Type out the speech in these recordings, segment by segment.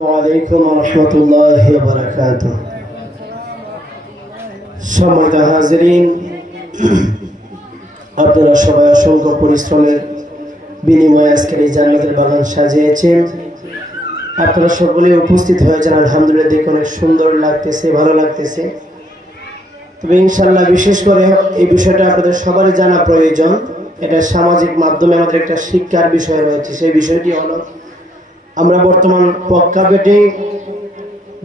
ওয়ালাইকুম রাহমাতুল্লাহি ওয়া বারাকাতুহু। সম্মানিত হাজিরিন, আপনারা সবাই অসংখ্য পরিশ্রমের বিনিময়ে আজকের এই জান্নাতের বাগান সাজিয়েছেন। আপনারা সকলে উপস্থিত হয়েছেন, আলহামদুলিল্লাহ। দেখে অনেক সুন্দর লাগতেছে, ভালো লাগতেছে। তবে ইনশাআল্লাহ বিশেষ করে এই বিষয়টা আপনাদের সবারই জানা প্রয়োজন। এটা সামাজিক মাধ্যমে আমাদের একটা শিক্ষার বিষয় রয়েছে। সেই বিষয়টি হলো, আমরা বর্তমান প্রেক্ষাপটে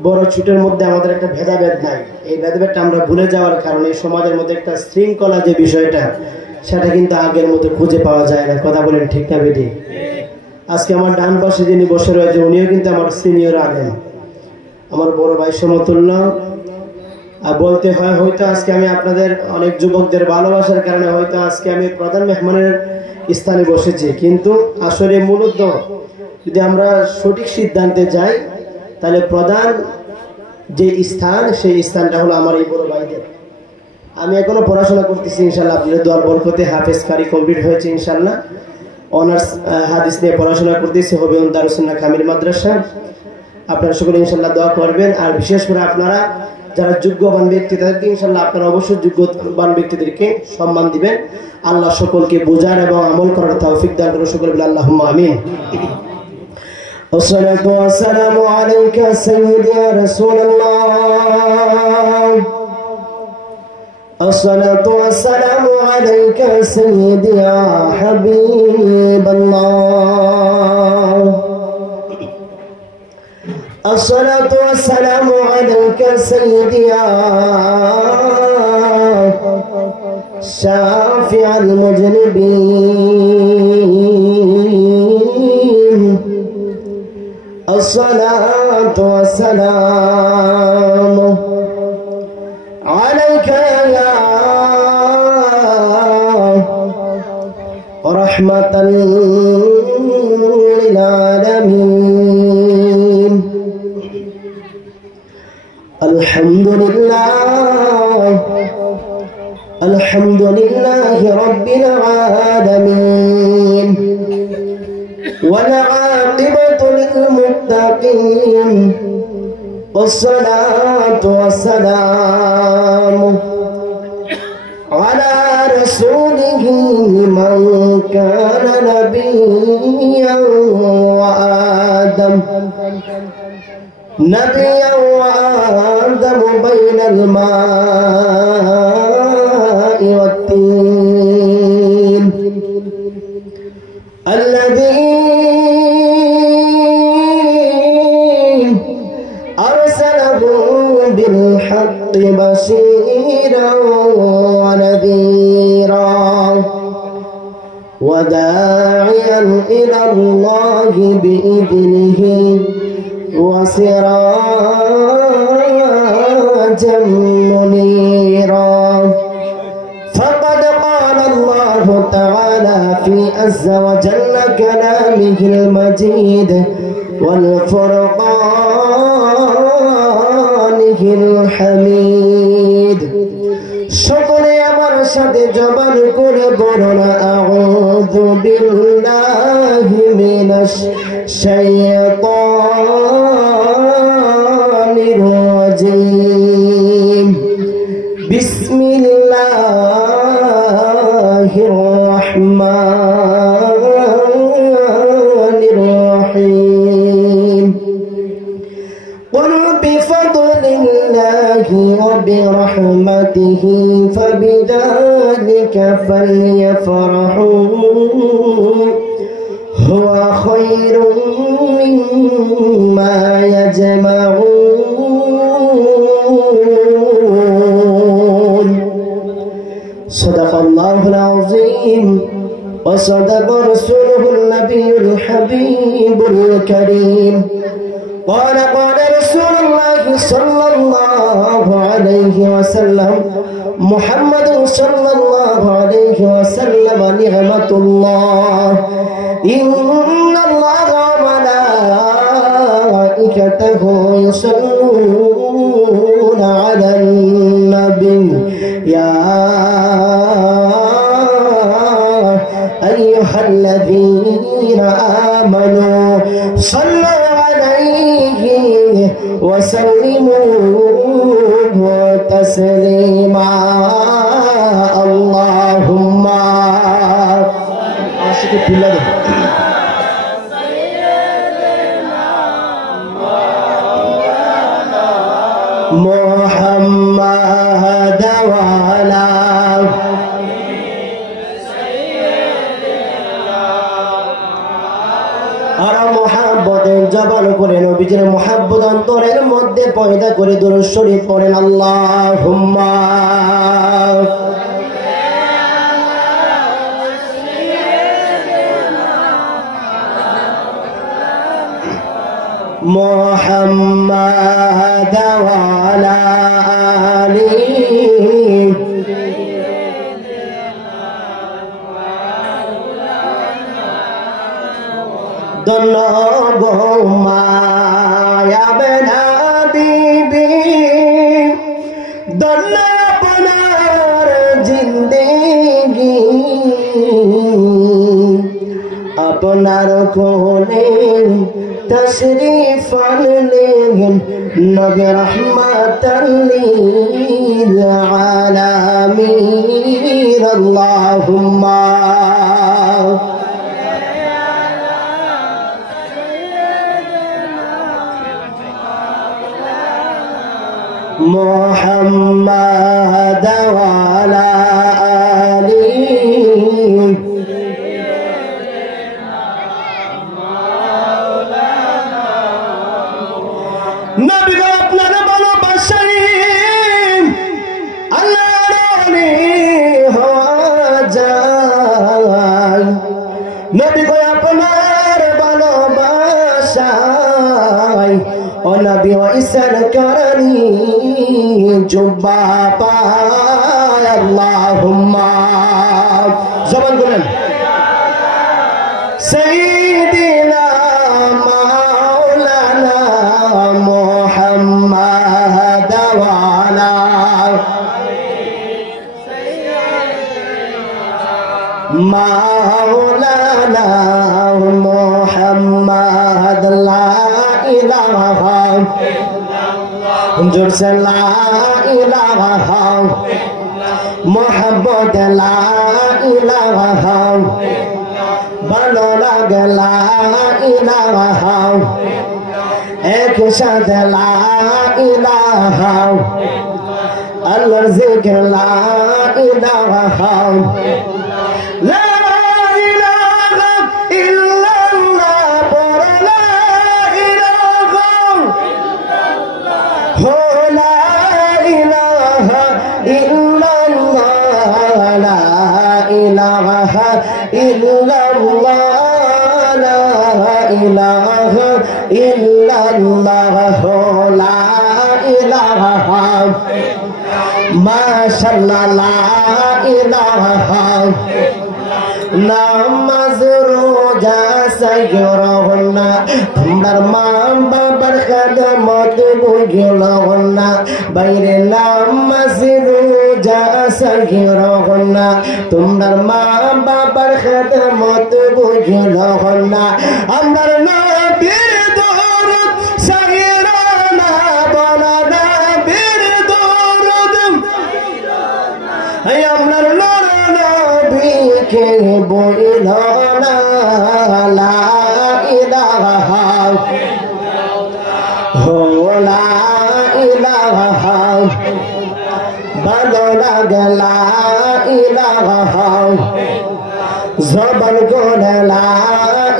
বড় ছোটের মধ্যে আমাদের একটা ভেদাভেদ নাই। এই ভেদাভেদটা আমরা ভুলে যাওয়ার কারণে সমাজের মধ্যে একটা শৃঙ্খলা যে বিষয়টা, সেটা কিন্তু আগের মতো খুঁজে পাওয়া যায় না। কথা বলেন ঠিক না বেটি? আজকে আমার ডান পাশে যিনি বসে রয়েছে, উনিও কিন্তু আমার সিনিয়র আলেম, আমার বড় ভাই সমতুল্য। আর বলতে হয়, হয়তো আজকে আমি আপনাদের অনেক যুবকদের ভালোবাসার কারণে হয়তো আজকে আমি প্রধান মেহমানের স্থানে বসেছি, কিন্তু আসলে মূলত যদি আমরা সঠিক সিদ্ধান্তে যাই, তাহলে প্রধান যে স্থান, সেই স্থানটা হলো আমার এই বড় ভাইদের। আমি এখনো পড়াশোনা করতেছি, ইনশাল্লাহ আপনাদের দোয়ার বরকতে হাফেজ কারি কমপ্লিট হয়েছে ইনশাল্লাহ। অনার্স হাদিস নিয়ে পড়াশোনা করতেছি হবিগঞ্জ দারুস সুন্নাহ কামিল মাদ্রাসা। আপনারা সকলে ইনশাল্লাহ দোয়া করবেন। আর বিশেষ করে আপনারা যারা যোগ্যবান ব্যক্তি, তাদেরকে ইনশাল্লাহ আপনারা অবশ্যই যোগ্যবান ব্যক্তিদেরকে সম্মান দিবেন। আল্লাহ সকলকে বোঝার এবং আমল করার তৌফিক দান করুন। সকলে বলে আল্লাহুম্মা আমিন। والصلاة والسلام عليك سيدي يا رسول الله. الصلاة والسلام عليك سيدي يا حبيب الله. الصلاة والسلام عليك سيدي يا شافع المذنبين. الصلاة والسلام عليك يا رحمة للعالمين. الحمد لله، الحمد لله رب العالمين، والعاقبة للمتقين، والصلاة والسلام على رسوله من كان نبيا وآدم، نبيا وآدم بين الماء والطين، الذي أرسله بالحق بشيرا ونذيرا وداعيا إلى الله بإذنه وسراجا منيرا. فقد قال الله تعالى في عز وجل كلامه المجيد والفرقانه الحميد. সকলে আমার সাথে জবান করে বলুন, আউযু বিল্লাহি মিনাশ শাইতানির রাজীম। বিসমিল্লাহির রাহমানির রাহিম। قل بفضل الله وبرحمته فبذلك فليفرحوا هو خير مما يجمعون. صدق الله العظيم وصدق رسوله النبي الحبيب الكريم. قال رسول الله صلى الله عليه وسلم، محمد صلى الله عليه وسلم نعمة الله، إن الله وملائكته يصلون على النبي يا أيها الذين آمنوا صلوا عليه وسلموا تسليما اللهم محمد وعلى আর মুহাব্বতের জবান করে নবীজির মুহাব্বত অন্তরের মধ্যে পয়দা করে দুরূদ শরীফ পড়েন আল্লাহুম্মা মুহাম্মাদ ওয়া আলা আলিহি दोनों माया बना बीबी दोनों अपनार जिंदगी अपनार कोने तशरीफ लेगिन नबी रहमतल लिल आलमीन अल्लाहुम्मा محمد وعلى آله নবী গো আপনার ভালোবাসায় আল্লাহর ওলি হওয়া যায় নবী গো আপনার ভালোবাসায় ও নবী ওইসার করনি জুব্বা পায় আল্লাহুম্মা জবান করেন সাইয়্যিদিনা মাওলানা মুহাম্মাদ ওয়া আলা মাওলানা মুহাম্মাদ লা ইলাহা जोर से ला इलाहा मोहब्बत ला इलाहा भालो लागे ला इलाहा एक साथ ला इलाहा अल्लाहर जिक्र ला इलाहा ला इलाहा इल्लल्लाह माशाअल्लाह ला इलाहा नामाज रोजा सगिरहुन्ना तुम्हार माँ बाবার खदमत बुझलहुन्ना বাইরে নামাজ রোজা সগিরহুন্না তোমার মা বাবার खदमत বুঝলহুন্না আমার নবীর দরুদ সগিরানা বলানা বীর দরুদ আমার নবীকে বইলনা লা ইলাহা লা ইলাহা ভালো লাগে লা ইলাহা জবান করে লা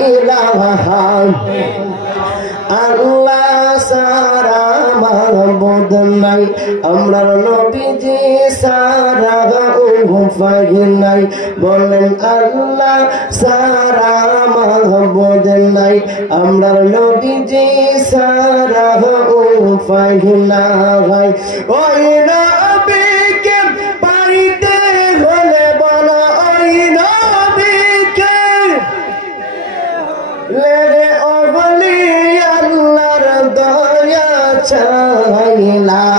ইলাহা আল্লাহ সারা মাবুদ নাই আমরার নবীজি সারা উফাই নাই বলেন আল্লাহ সারা মাবুদ নাই আমরার নবীজি সারা উফাই নাই ওই নবীকে পাইতে হলে বলো ওই নবীকে লেগে ওগলি আল্লাহর দয়া চাই লা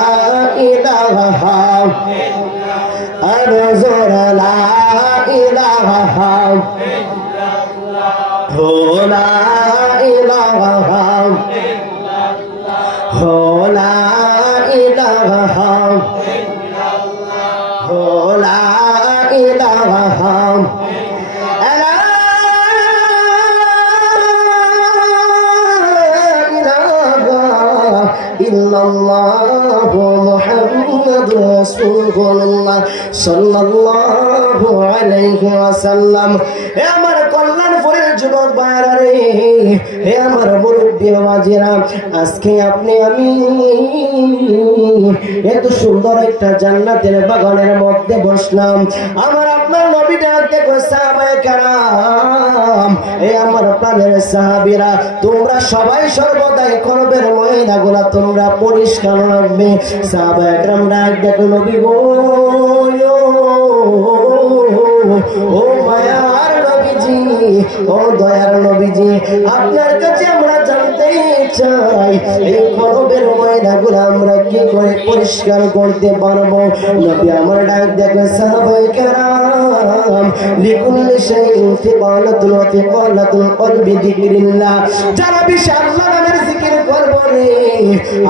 ইলাহা আর জোর লা ইলাহা হো লা ইলাহা হো লা ইলাহা ইল্লাল্লাহ লা ইলাহা ইল্লাল্লাহু মুহাম্মাদুর রাসূলুল্লাহ সাল্লাল্লাহু আলাইহি ওয়াসাল্লাম। হে আমার কল্যাণপুরের যুবক ভাইরা রে, হে আমার মুরব্বি বাবাজিরা, আজকে আপনি আমি এত সুন্দর একটা জান্নাতের বাগানের মধ্যে বসলাম। আমার আপনার নবী ডাকতে কই সাহাবায়ে কেরাম, হে আমার প্রাণের সাহাবীরা, তোমরা সবাই সর্বদাই কলবের ময়লাগুলা তোমরা পরিষ্কার রাখবে। সাহাবায়ে কেরাম ডাক দেখো নবী গো, ও মায়ার নবীজি, ও দয়ার নবীজি, আপনার কাছে আমরা জানতে চাই এই কলবের ময়লাগুলো আমরা কি করে পরিষ্কার করতে পারবো। নবী আমার ডাক দেখে সাহাবায়ে কেরাম, লিকুল্লি শাইইন ফিকালাতুন ওয়া ফিকালাতুল কলবি যিকরিল্লাহ, যারা বেশি আল্লাহ নামের জিকির করবে রে,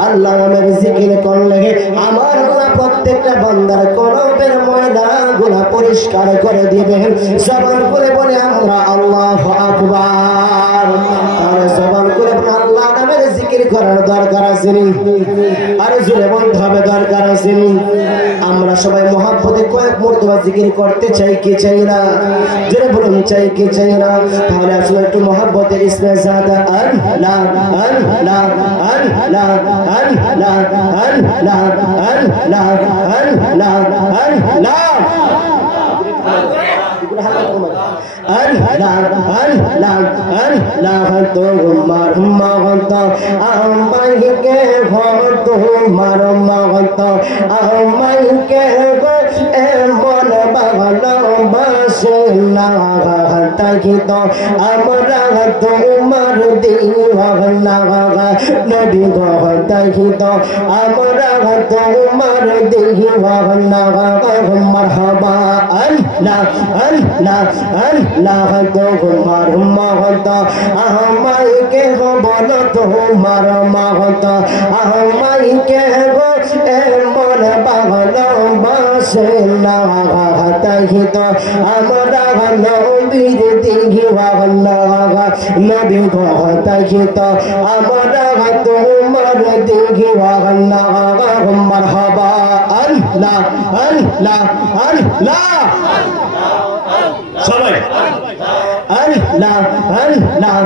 আল্লাহ নামের জিকির করলে আমার আল্লাহ প্রত্যেকটা বান্দার কলবের ময়লাগুলো পরিষ্কার করে দিবেন। জবান করে বলে আমরা আল্লাহু আকবার, আর জবান করে আল্লাহ নামের জিকির করার দরকার আছে, আর জোরে বলতে হবে দরকার আছে। আমরা সবাই মহব্বতে কয়েক মর্তবা জিকির করতে চাই কি চাই না? জোরে বলুন চাই কি চাই না? তাহলে আসলে একটু মহব্বতের ইসমে জাদা আল্লাহ আল্লাহ আল্লাহ আল্লাহ আল্লাহ আল্লাহ আল্লাহ আল্লাহ তোমার মহত আমাইকে তোমার মহত আমাইকে এমন ভালোবাসে না তাকিত আমরা তোমার দিওয়ানা নবী গো তাকিত আমরা তোমার দিওয়ানা মারহাবা আল্লাহ আল্লাহ আল্লাহ তোমার মহত আমাইকে বল তোমার মহত আমাইকে এমন ভালোবাসে না তাকিত আমরা নবীর দিওয়ানা নবী গো তাকিত আমরা তোমার দিওয়ানা মারহাবা আল্লাহ আল্লাহ আল্লাহ সবাই আল্লাহ আল্লাহ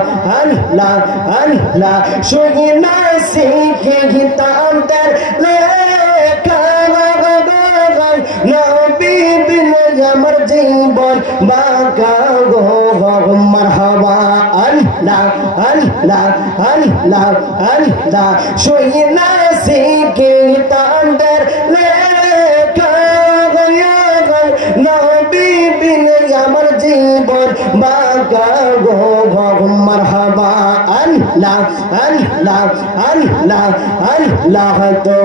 আল্লাহ আল্লাহ শুনিনা শিখে গীতান্তর লেখা নবী বিন আমার জীবন বাঁকা গো মারহাবা আল্লাহ আল্লাহ আল্লাহ আল্লাহ শুনিনা শিখে গীতান্তর লেখা নবী বিন আমার জীবন বাঁকা গো মারহাবা আল্লাহ আল্লাহ আল্লাহ আল্লাহ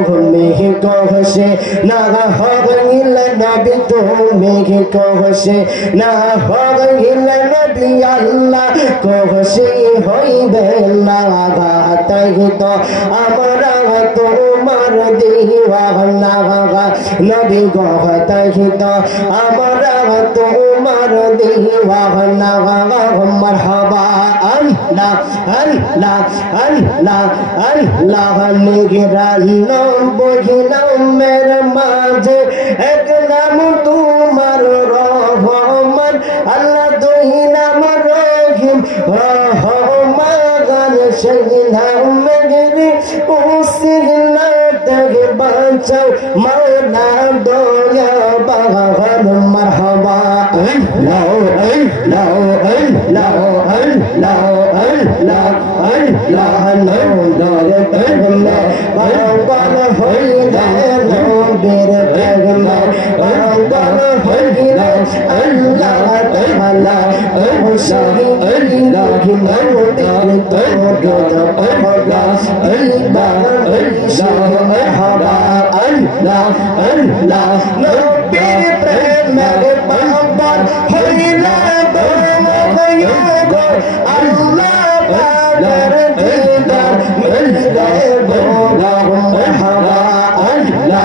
তুমি কহসে না হইল নবী, তুমি কহসে না হইল নবী, আল্লাহ কহসে হইবে না তাই তো আমরা তোমার দিওয়ানা নবী গো তাই তো আমরা তোমার দিওয়ানা মারহাবা আল্লাহ আল্লাহ আল্লাহ আল্লাহ নিগরান বহিলাম মের মাঝে এক নাম তোমার রহমান, আল্লাহ দুই নাম রহিম রহমান, সেই নাম মেরে উসিলা থেকে বাঁচাও মাওলা দয়া বাগান মারহাবা আল্লাহ আল্লাহ আল্লাহ আল্লাহ আল্লাহ আল্লাহ নদরে পেগম্বর বারবার হইলে নবীর পেগম্বর বারবার হইলে আল্লাহ তাআলা ওসাহি আল্লাহ নবীর তোগত পরগা আল্লাহ আল্লাহ মারহাবা আল্লাহ আল্লাহ নবীর প্রেমের পাগল হইলে আল্লাহ পাকের দিদার মিলবে গো মারহাবা আল্লাহ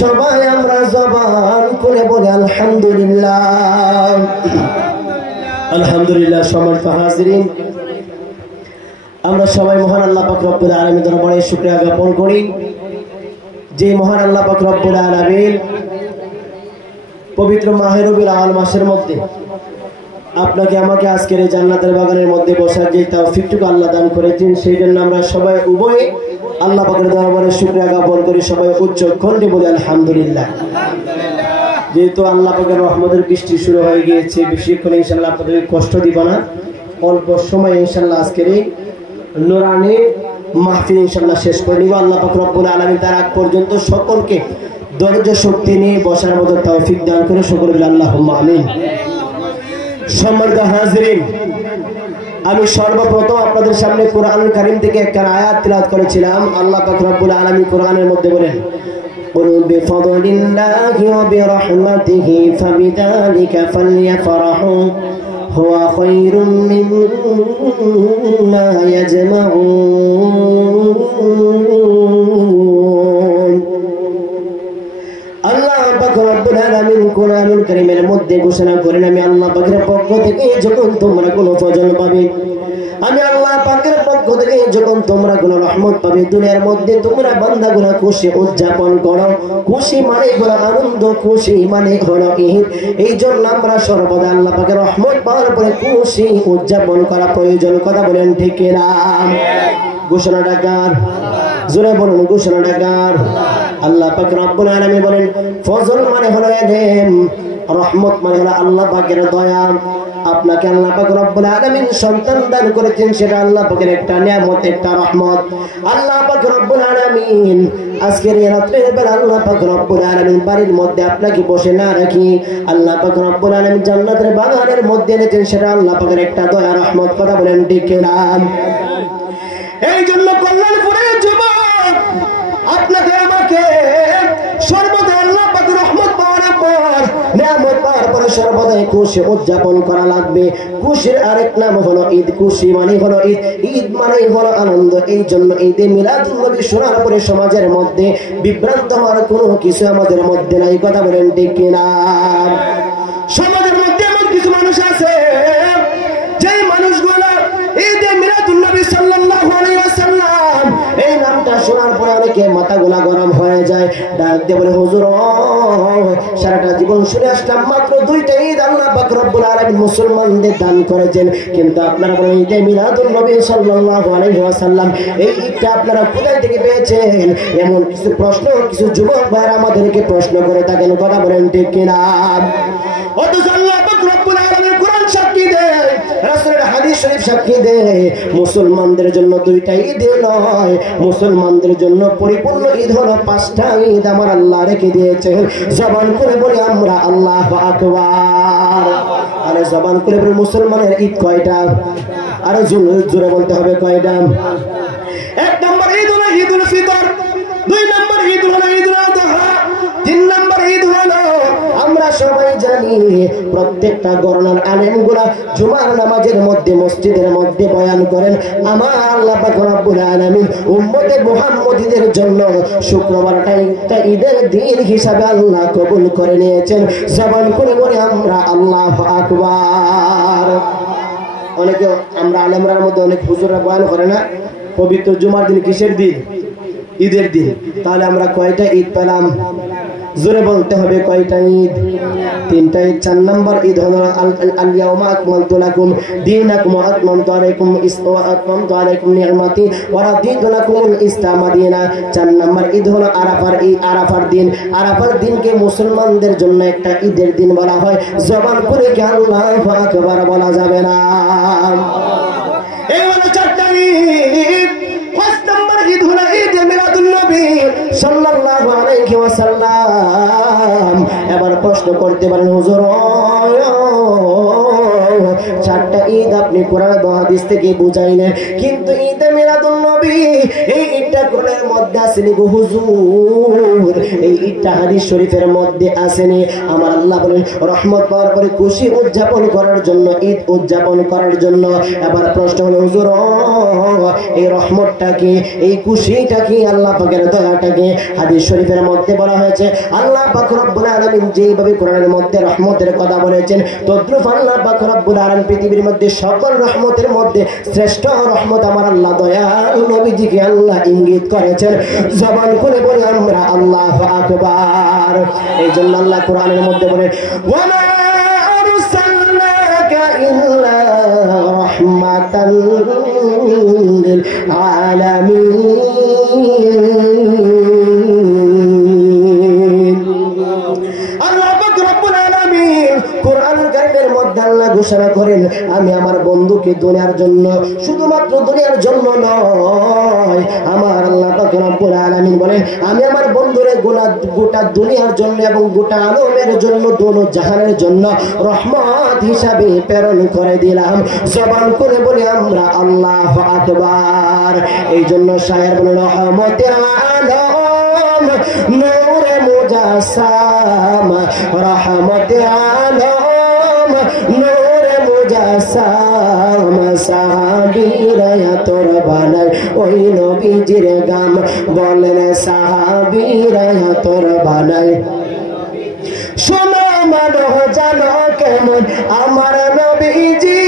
সবাই আমরা জবান করে বলি আলহামদুলিল্লাহ। আলহামদুলিল্লাহ। সম্মানিত হাজিরিন, আমরা সবাই মহান আল্লাহ পাক রব্বুল আলামিনের দরবারে শুকরিয়া জ্ঞাপন করি যে মহান আল্লাহ পাক রব্বুল আলামিন পবিত্র মাহে রবিউল আউয়াল মাসের মধ্যে আপনাকে আমাকে আজকের এই জান্নাতের বাগানের মধ্যে বসার যে তৌফিকটুকু আল্লাহ দান করেছেন, সেই জন্য আমরা সবাই উভয়ে আল্লাহ পাকের দরবারে শুকরিয়া জ্ঞাপন করি। সবাই উচ্চ কণ্ঠে বলি আলহামদুলিল্লাহ। যেহেতু আল্লাহ পাকের রহমতের বৃষ্টি শুরু হয়ে গিয়েছে, বেশিক্ষণ ইনশাআল্লাহ আপনাদের কষ্ট দিব না, অল্প সময় ইনশাআল্লাহ আজকের এই নুরানি মাহফিল ইনশাআল্লাহ শেষ করে নিব। আল্লাহ পাক রব্বুল আলামিন তার আগ পর্যন্ত সকলকে ধৈর্য শক্তি নিয়ে বসার মতো তৌফিক দান করে সকলে বলি আল্লাহুম্মা আমিন। সম্মানিত হাজিরিন, আমি সর্বপ্রথম আপনাদের সামনে কোরআনুল কারীম থেকে একটা আয়াত তিলাওয়াত করেছিলাম। আল্লাহ পাক রব্বুল আলামিন কোরআনের মধ্যে বলেন, قُلْ بِفَضْلِ اللَّهِ وَبِرَحْمَتِهِ فَبِذَلِكَ فَلْيَفْرَحُوا هُوَ خَيْرٌ مِّمَّا يَجْمَعُونَ। কারিমের মধ্যে ঘোষণা করেন, আমি আল্লাহ পাকের পক্ষ থেকে যখন তোমরা কোনো ফজল পাবে, আমি আল্লাহ পাকের পক্ষ থেকে যখন তোমরা কোনো রহমত পাবে, দুনিয়ার মধ্যে তোমরা বান্দাগুলো খুশি উদযাপন করো। খুশি মানে হলো আনন্দ, খুশি মানে হলো ঈদ। এই জন্য আমরা সর্বদা আল্লাহ পাকের রহমত পাওয়ার পরে খুশি উদযাপন করা প্রয়োজন। কথা বলেন ঠিক না? ঘোষণাটা কার? জোরে বলুন, ঘোষণাটা কার? আল্লাহ পাক রব্বুল আলামিন বলেন, ফজল মানে হলো এলেম, রহমত মানে হলো আল্লাহ পাকের দয়া। আপনাকে আল্লাহ পাক রব্বুল আলামিন সন্তান দান করেছেন, সেটা আল্লাহ পাকের একটা নিয়ামত, একটা রহমত। আল্লাহ পাক রব্বুল আলামিন আজকের এই রাতের বেলা আল্লাহ পাক রব্বুল আলামিন বাড়ির মধ্যে আপনাকে বসে না রাখি আল্লাহ পাক রব্বুল আলামিন জান্নাতের বাগানের মধ্যে এনেছেন, সেটা আল্লাহ পাকের একটা দয়া, রহমত। কথা বলেন ঠিক না? এই জন্য কল্যাণপুরের যুবক, আপনাকে আমাকে সর্বদা আল্লাহ পাকের রহমত পাওয়ার পর, নিয়ামত পাওয়ার পরে সর্বদাই খুশি উদযাপন করা লাগবে। খুশির আরেক নাম হলো ঈদ। খুশি মানে হলো ঈদ, ঈদ মানে হলো আনন্দ। এই জন্য ঈদে মিলাদুন নবী শোনার পরে সমাজের মধ্যে বিভ্রান্ত হওয়ার কোনো কিছু আমাদের মধ্যে নাই। কথা বলেন ঠিক কিনা? সমাজের মধ্যে এমন কিছু মানুষ আছে, যেই মানুষগুলো ঈদে মিলাদুন নবী সাল্লাল্লাহু আলাইহি ওয়াসাল্লাম এই নামটা শোনার পরে অনেকে মাথাগুলা গরম হয়ে যায়, ডাক দিয়ে বলে, হুজুর সারাটা জীবন শুনে আসলাম, মাত্র 2টা ঈদ আল্লাহ পাক রব্বুল আলামিন মুসলমানদের দান করেছেন, কিন্তু আপনারা বলেন ঈদে মিলাদুন নবী সাল্লাল্লাহু আলাইহি ওয়াসাল্লাম এই ঈদটা আপনারা কোথায় থেকে পেয়েছেন? এমন কিছু প্রশ্ন কিছু যুবক ভাইরা আমাদেরকে প্রশ্ন করে থাকেন। কথা বলেন ঠিক কিনা? অথচ আল্লাহ পাক রব্বুল আলামিন কোরআন সাক্ষী দেয়, রাসূলের হাদিস শরীফ সাক্ষী দেয়, মুসলমানদের জন্য 2টা ঈদ নয়, মুসলমানদের জন্য পরিপূর্ণ ঈদ হলো 5টা ঈদ আমার আল্লাহ রেখে দিয়েছেন। জবান করে বলি আমরা আল্লাহু আকবার। আরে জবান করে বলি মুসলমানের ঈদ কয়টা? আরে জোরে বলতে হবে কয়টা? 1 নম্বর ঈদ হলো ঈদুল ফিতর, 2 নম্বর ঈদ হলো ঈদুল আযহা, 3 নম্বর ঈদ হলো আমরা সবাই জানি প্রত্যেকটা গণনার আলেমগুলা জুমার নামাজের মধ্যে মসজিদের মধ্যে বয়ান করেন, আমার আল্লাহ পাক রব্বুল আলামিন উম্মতে মুহাম্মদীদের জন্য শুক্রবারটা একটা ঈদের দিন হিসাবে আল্লাহ কবুল করে নিয়েছেন। জবান করে বলি আমরা আল্লাহু আকবার। অনেকে আমরা আলেমরার মধ্যে অনেক হুজুররা বয়ান করে না, পবিত্র জুমার দিন কিসের দিন? ঈদের দিন। তাহলে আমরা কয়টা ঈদ পেলাম? জোরে বলতে হবে কয়টা ঈদ? 3টা ঈদ। 4 নম্বর ঈদ হলো আল ইয়াউমা আকমালতু লাকুম দীনাকুম ওয়া আতমামতু আলাইকুম নি'মাতি ওয়া রাদিতু লাকুমুল ইসলাম দীনা। 4 নম্বর ঈদ হলো আরাফার ঈদ, আরাফার দিন। আরাফার দিনকে মুসলমানদের জন্য একটা ঈদের দিন বলা হয়। জবান করে কি আল্লাহু আকবার বলা যাবে না? এই হলো 4টা ঈদ। 5 নম্বর ঈদ হলো ঈদে মিলাদুন নবী সাল্লাল্লাহু আলাইহি ওয়াসাল্লাম। এবার প্রশ্ন করতে পারেন, হুজুর 4টা ঈদ আপনি কোরআন ও হাদিস থেকে বুঝাইলেন, কিন্তু ঈদে মিলাদুন নবী এই ঈদটা কোরআনের মধ্যে আসেনি গো হুজুর, এই ঈদটা হাদিস শরীফের মধ্যে আসেনি। আমার আল্লাহ বলেন রহমত পাওয়ার পরে খুশি উদযাপন করার জন্য, ঈদ উদযাপন করার জন্য। এবার প্রশ্ন হলো, হুজুর এই রহমতটা কি, এই খুশিটা কি, আল্লাহ পাকের দয়াটা কি? হাদিস শরীফের মধ্যে বলা হয়েছে আল্লাহ পাক রব্বুল আলামিন যেভাবে কোরআনের মধ্যে রহমতের কথা বলেছেন, তদ্রূপ আল্লাহ পাক রব্বুল আলামিন পৃথিবীর মধ্যে সকল রহমতের মধ্যে শ্রেষ্ঠ রহমত আমার আল্লাহ দয়াল নবীজিকে আল্লাহ ইঙ্গিত করেছেন। জবান করে বলি আমরা আল্লাহু আকবার। এই জন্য আল্লাহ কোরআনের মধ্যে বলে, ওয়ামা আরসালনাকা ইল্লা রাহমাতাল লিল আলামিন। আল্লাহ পাক রব্বুল আলামিন কোরআনুল কারীমের মধ্যে আল্লাহ ঘোষণা করেন, আমি আমার বন্ধুকে দুনিয়ার জন্য, শুধুমাত্র দুনিয়ার জন্য নয়, আমার আল্লাহ পাক রব্বুল আলামিন বলেন আমি আমার বন্ধুরে গোটা দুনিয়ার জন্য এবং গোটা আলমের জন্য, দোনো জাহানের জন্য রহমত হিসাবে প্রেরণ করে দিলাম। জবান করে বলি আমরা আল্লাহু আকবার। এই জন্য শায়ের বলেন, রহমতে আলম নূরে মুজাসসাম, রহমতে আলম নূরে মুজাসসাম, সাহাবীরা তোর বানাই ওই নবীজির গাম, বলেন সাহাবীরা তোর বানাই। সোনা মানো জানো কেমন আমার নবীজি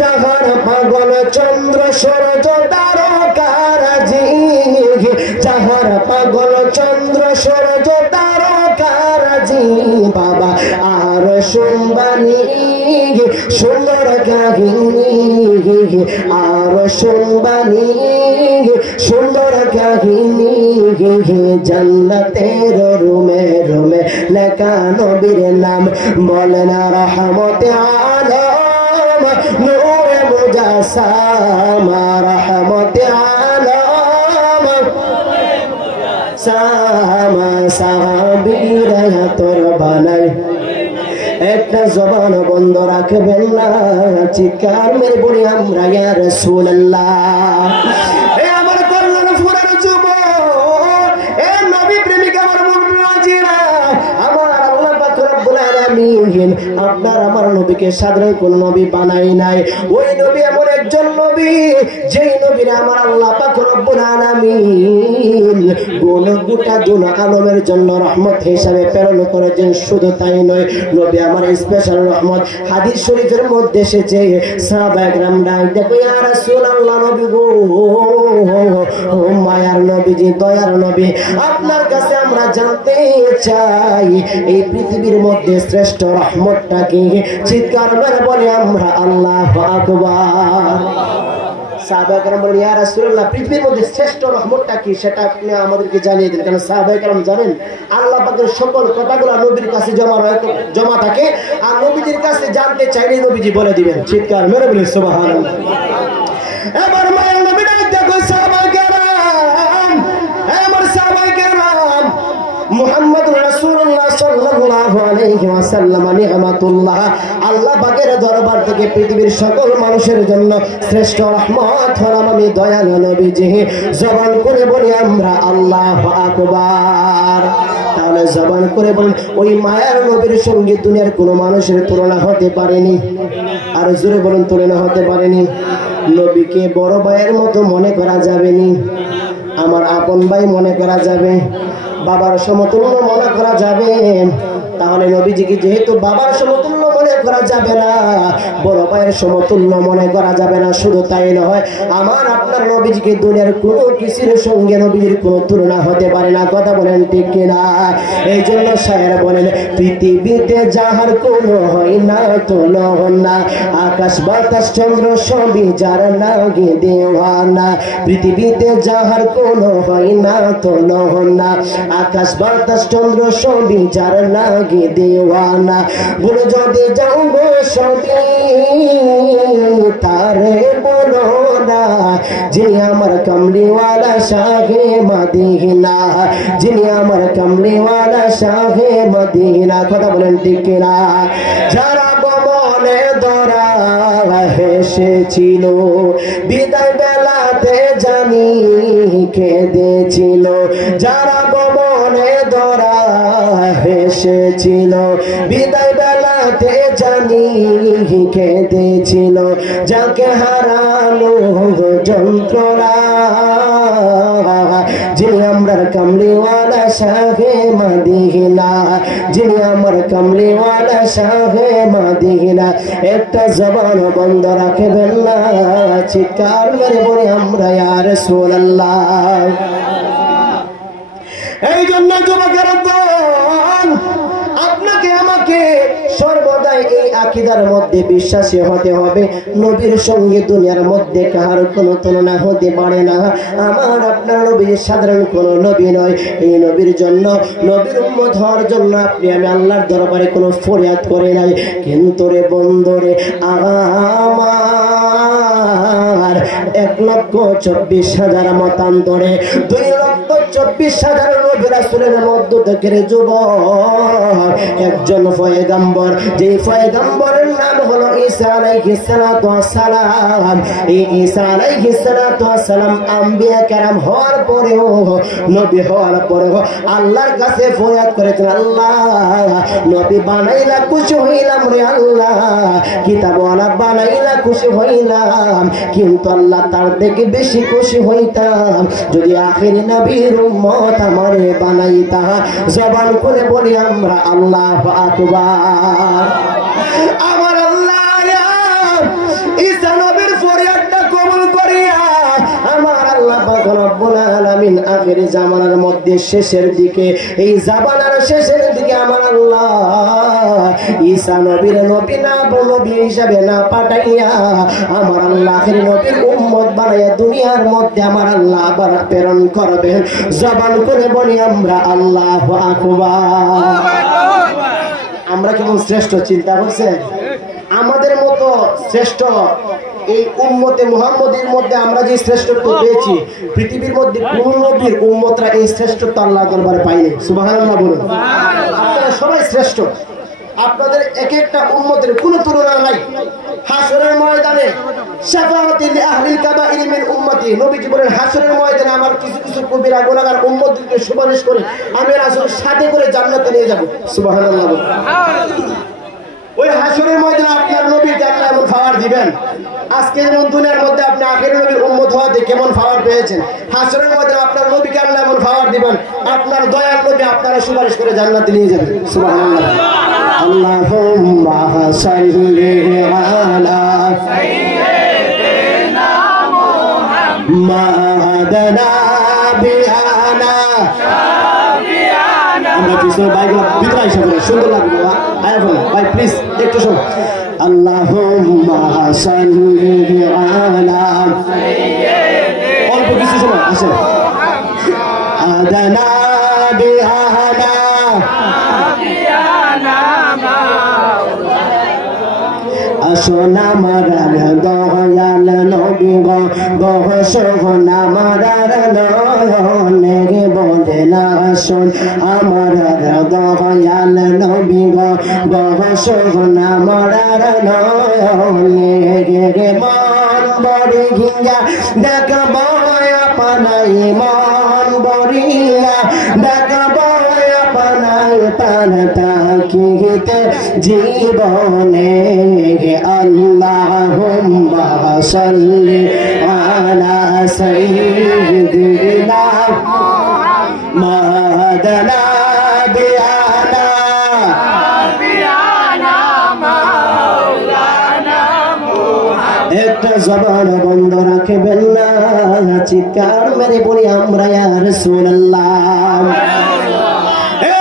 যাহার পাগল চন্দ্র সূর্য তারকারাজি যাহার পাগল চন্দ্র সূর্য তারকারাজি বাবা আর শুনবানি সুন্দর কাহিনী আর শুনবানি সুন্দর কাহিনী জান্নাতের রুমে রুমে লেখা নবীর নাম বলেন রহমতে আলম নূরে মুজাসসাম রহমতে আলম সামা সাহাবীরা তোর বানাই একটা জবান বন্ধ রাখবেন না চিৎকার মেরে বলি আমরা ইয়া রাসূলুল্লাহ এ আমার কল্যাণ ফুরার যুবক এ নবী প্রেমিক আমার মুমিনা আমার আল্লাহ পাক রব্বুল আলামিন আপনার আমার নবীকে সাধারণ কোন নবী বানাই নাই ওই নবী এমন একজন নবী যেই নবীর আমার আল্লাহ পাক রব্বুল আলামিন গোটা দুনিয়া আলমের জন্য রহমত হিসেবে প্রেরণ করেছেন শুধু তাই নয় নবী আমার স্পেশাল রহমত হাদিস শরীফের মধ্যে এসেছে সাহাবায়ে কেরাম ডাক দেখো ইয়া রাসূলুল্লাহ নবী গো ও মায়ার নবীজি দয়ার নবী আপনার কাছে আমরা জানতে চাই এই পৃথিবীর মধ্যে শ্রেষ্ঠ রহমতটা কি চিৎকার করে বলে আমরা আল্লাহু আকবার সাহাবায়ে কেরাম বলেন ইয়া রাসূলুল্লাহ পৃথিবীর মধ্যে শ্রেষ্ঠ রহমতটা কি সেটা আপনি আমাদেরকে জানিয়ে দিন কারণ সাহাবায়ে কেরাম জানেন আল্লাহ পাকের সকল কথাগুলো নবীর কাছে জমা থাকে আর নবীজির কাছে জানতে চাইলে নবীজি বলে দিবেন চিৎকার মেরে বলি সুবহানাল্লাহ এবার মায়ের নবী দেখো সাহাবায়ে কেরাম আমার সাহাবায়ে কেরাম মুহাম্মদুর রাসূলুল্লাহ সাল্লাল্লাহু আলাইহি ওয়াসাল্লাম নি'মাতুল্লাহ আল্লাহ পাকের দরবার থেকে পৃথিবীর সকল মানুষের জন্য শ্রেষ্ঠ রহমত হলাম আমি দয়ালু নবীজি জবান করে বলি আমরা আল্লাহু আকবার তাহলে জবান করে বলেন ওই মায়ার নবীর সঙ্গে দুনিয়ার কোনো মানুষের তুলনা হতে পারেনি আর জোরে বলুন তুলনা হতে পারেনি নবীকে বড় ভাইয়ের মতো মনে করা যাবে নি আমার আপন ভাই মনে করা যাবে বাবার সমতুল্য মনে করা যাবে তাহলে নবীজিকে যেহেতু বাবার সমতুল্য মনে করা যাবে না বড় ভাইয়ের সমতুল্য মনে করা যাবে না শুধু তাই নয় আমার আপনার নবীজিকে দুনিয়ার কোনো কিছুর সঙ্গে নবীজির কোনো তুলনা হতে পারে না কথা বলেন ঠিক কিনা এই জন্য শায়ের বলেন পৃথিবীতে যাহার কোনো হয় না তুলনা আকাশ বাতাস চন্দ্র সবই যার লাগে দেওয়ানা পৃথিবীতে যাহার কোনো হয় না তুলনা আকাশ বাতাস চন্দ্র সবই যার লাগে দেওয়ানা বলে যদি যাও গো সবই তারে বলো না যিনি আমার কমলিওয়ালা শাহে মদিনা যিনি আমার কমলিওয়ালা শাহে মদিনা কথা বলেন ঠিক কিনা যারা বলে ধরা হেসেছিল বিদায় বেলাতে জানি কেঁদেছিল যারা বলে ধরা হেসেছিল বিদায় বেলাতে জানি কেঁদেছিল যাকে হারানো যন্ত্রণা যিনি আমার কমলিওয়ালা শাহে মদিনা যিনি আমার কমলিওয়ালা শাহে মদিনা একটা জবান বন্ধ রাখবেন না চিৎকার মেরে বলে আমরা ইয়া রাসূলুল্লাহ এই জন্য যুবকের দল আপনাকে আমাকে সর্বদাই এই আকীদার মধ্যে বিশ্বাসী হতে হবে নবীর সঙ্গে দুনিয়ার মধ্যে কার কোনো তুলনা হতে পারে না আমার আপনার নবী সাধারণ কোনো নবী নয় এই নবীর জন্য নবীর উম্মত হওয়ার জন্য আপনি আমি আল্লাহর দরবারে কোনো ফরিয়াদ করে নাই কিন্তু রে বন্ধুরে আমার 1,24,000 মতান্তরে 2,24,000 নবী রাসূলের মধ্য থেকে যুবক একজন পয়গম্বর যে পয়গম্বরের নাম হলো ঈসা আলাইহিস সালাতু ওয়াস সালাম, এই ঈসা আলাইহিস সালাতু ওয়াস সালাম আম্বিয়া কেরাম হওয়ার পরেও, নবী হওয়ার পরেও আল্লাহর কাছে ফরিয়াদ করেছেন, আল্লাহ নবী বানাইলা খুশি হইলাম রে আল্লাহ, কিতাবওয়ালা বানাইলা খুশি হইলাম, কিন্তু আল্লাহ তার থেকে বেশি খুশি হইতাম যদি আখির নবীর উম্মত আমারে বানাইতা। জবান করে বলি আমরা আল্লাহু আকবার। আমার আল্লাহ ঈসা নবীর ফরিয়াদটা কবুল করিয়া আমার আল্লাহ পাক রব্বুল আলামিন আখির জামানার মধ্যে শেষের দিকে, এই জামানার শেষের দিকে আমার আল্লাহ ঈসা নবীর নবী না নবী হিসাবে না পাঠাইয়া আমার আল্লাহ আখির নবীর উম্মত বানাইয়া দুনিয়ার মধ্যে আমার আল্লাহ আবার প্রেরণ করবেন। জবান করে বলি আমরা আল্লাহু আকবার। আমরা কেমন শ্রেষ্ঠ চিন্তা করছেন? আমাদের মতো শ্রেষ্ঠ এই উম্মতে মুহাম্মদের মধ্যে আমরা যে শ্রেষ্ঠত্ব পেয়েছি, পৃথিবীর মধ্যে কোন নবীর উম্মতরা এই শ্রেষ্ঠত্ব আল্লাহ দরবারে পায়নি। সুবহানাল্লাহ বলুন। আপনারা সবাই শ্রেষ্ঠ, আপনাদের এক একটা উম্মতের কোনো তুলনা নাই। হাসরের ময়দানে শাফাআতি লিআহলিল কাবাইর মিন উম্মতি, নবীজি বলেন হাসরের ময়দানে আমার কিছু কিছু কবিরা গুনাহগার উম্মতকে সুপারিশ করে আমি রাসূল সাথে করে জান্নাতে নিয়ে যাব। সুবহানাল্লাহ। ওই হাসরের ময়দানে আপনার নবীকে আল্লাহ এমন পাওয়ার দিবেন, আজকে যেমন দুনিয়ার মধ্যে আপনি আখিরের নবীর উম্মত হওয়াতে কেমন পাওয়ার পেয়েছেন, হাসরের ময়দানে আপনার নবীকে আল্লাহ এমন পাওয়ার দিবেন, আপনার দয়ার নবী আপনারা সুপারিশ করে জান্নাতে নিয়ে যাবেন। সুবহানাল্লাহ। আল্লাহুম্মা সাল্লি আলা সাইয়্যিদিনা মুহাম্মাদ নাবিয়ানা শাফিয়ানা। আমরা কিছু বাইগুলো ভিতরে এসে বলে সুন্দর লাগবে বাবা। আয় ভাই প্লিজ একটু শোনো। আল্লাহুম্মা সাল্লি আলা সাইয়্যিদিনা, অল্প কিছু শোনো আসে আদানা বিহানা সোনা মারার দয়াল নবী গো, সোনা মারার নয়নে বলে না শোন আমার দয়াল নবী গো, সোনা মারার নয়নে মন বড়ি ঘিয়া দেখব আপনাই, মন বড়িয়া দেখব আপনাই প্রাণ তাকিতে জীবনে। আল্লাহুম্মা সাল্লি আলা সাইয়্যিদিনা মুহাম্মাদ নাবিয়ানা মাওলানা মুহাম্মদ। একটা জবান বন্ধ রাখবেন না, চিৎকার মেরে বলি আমরা ইয়া রাসূলুল্লাহ।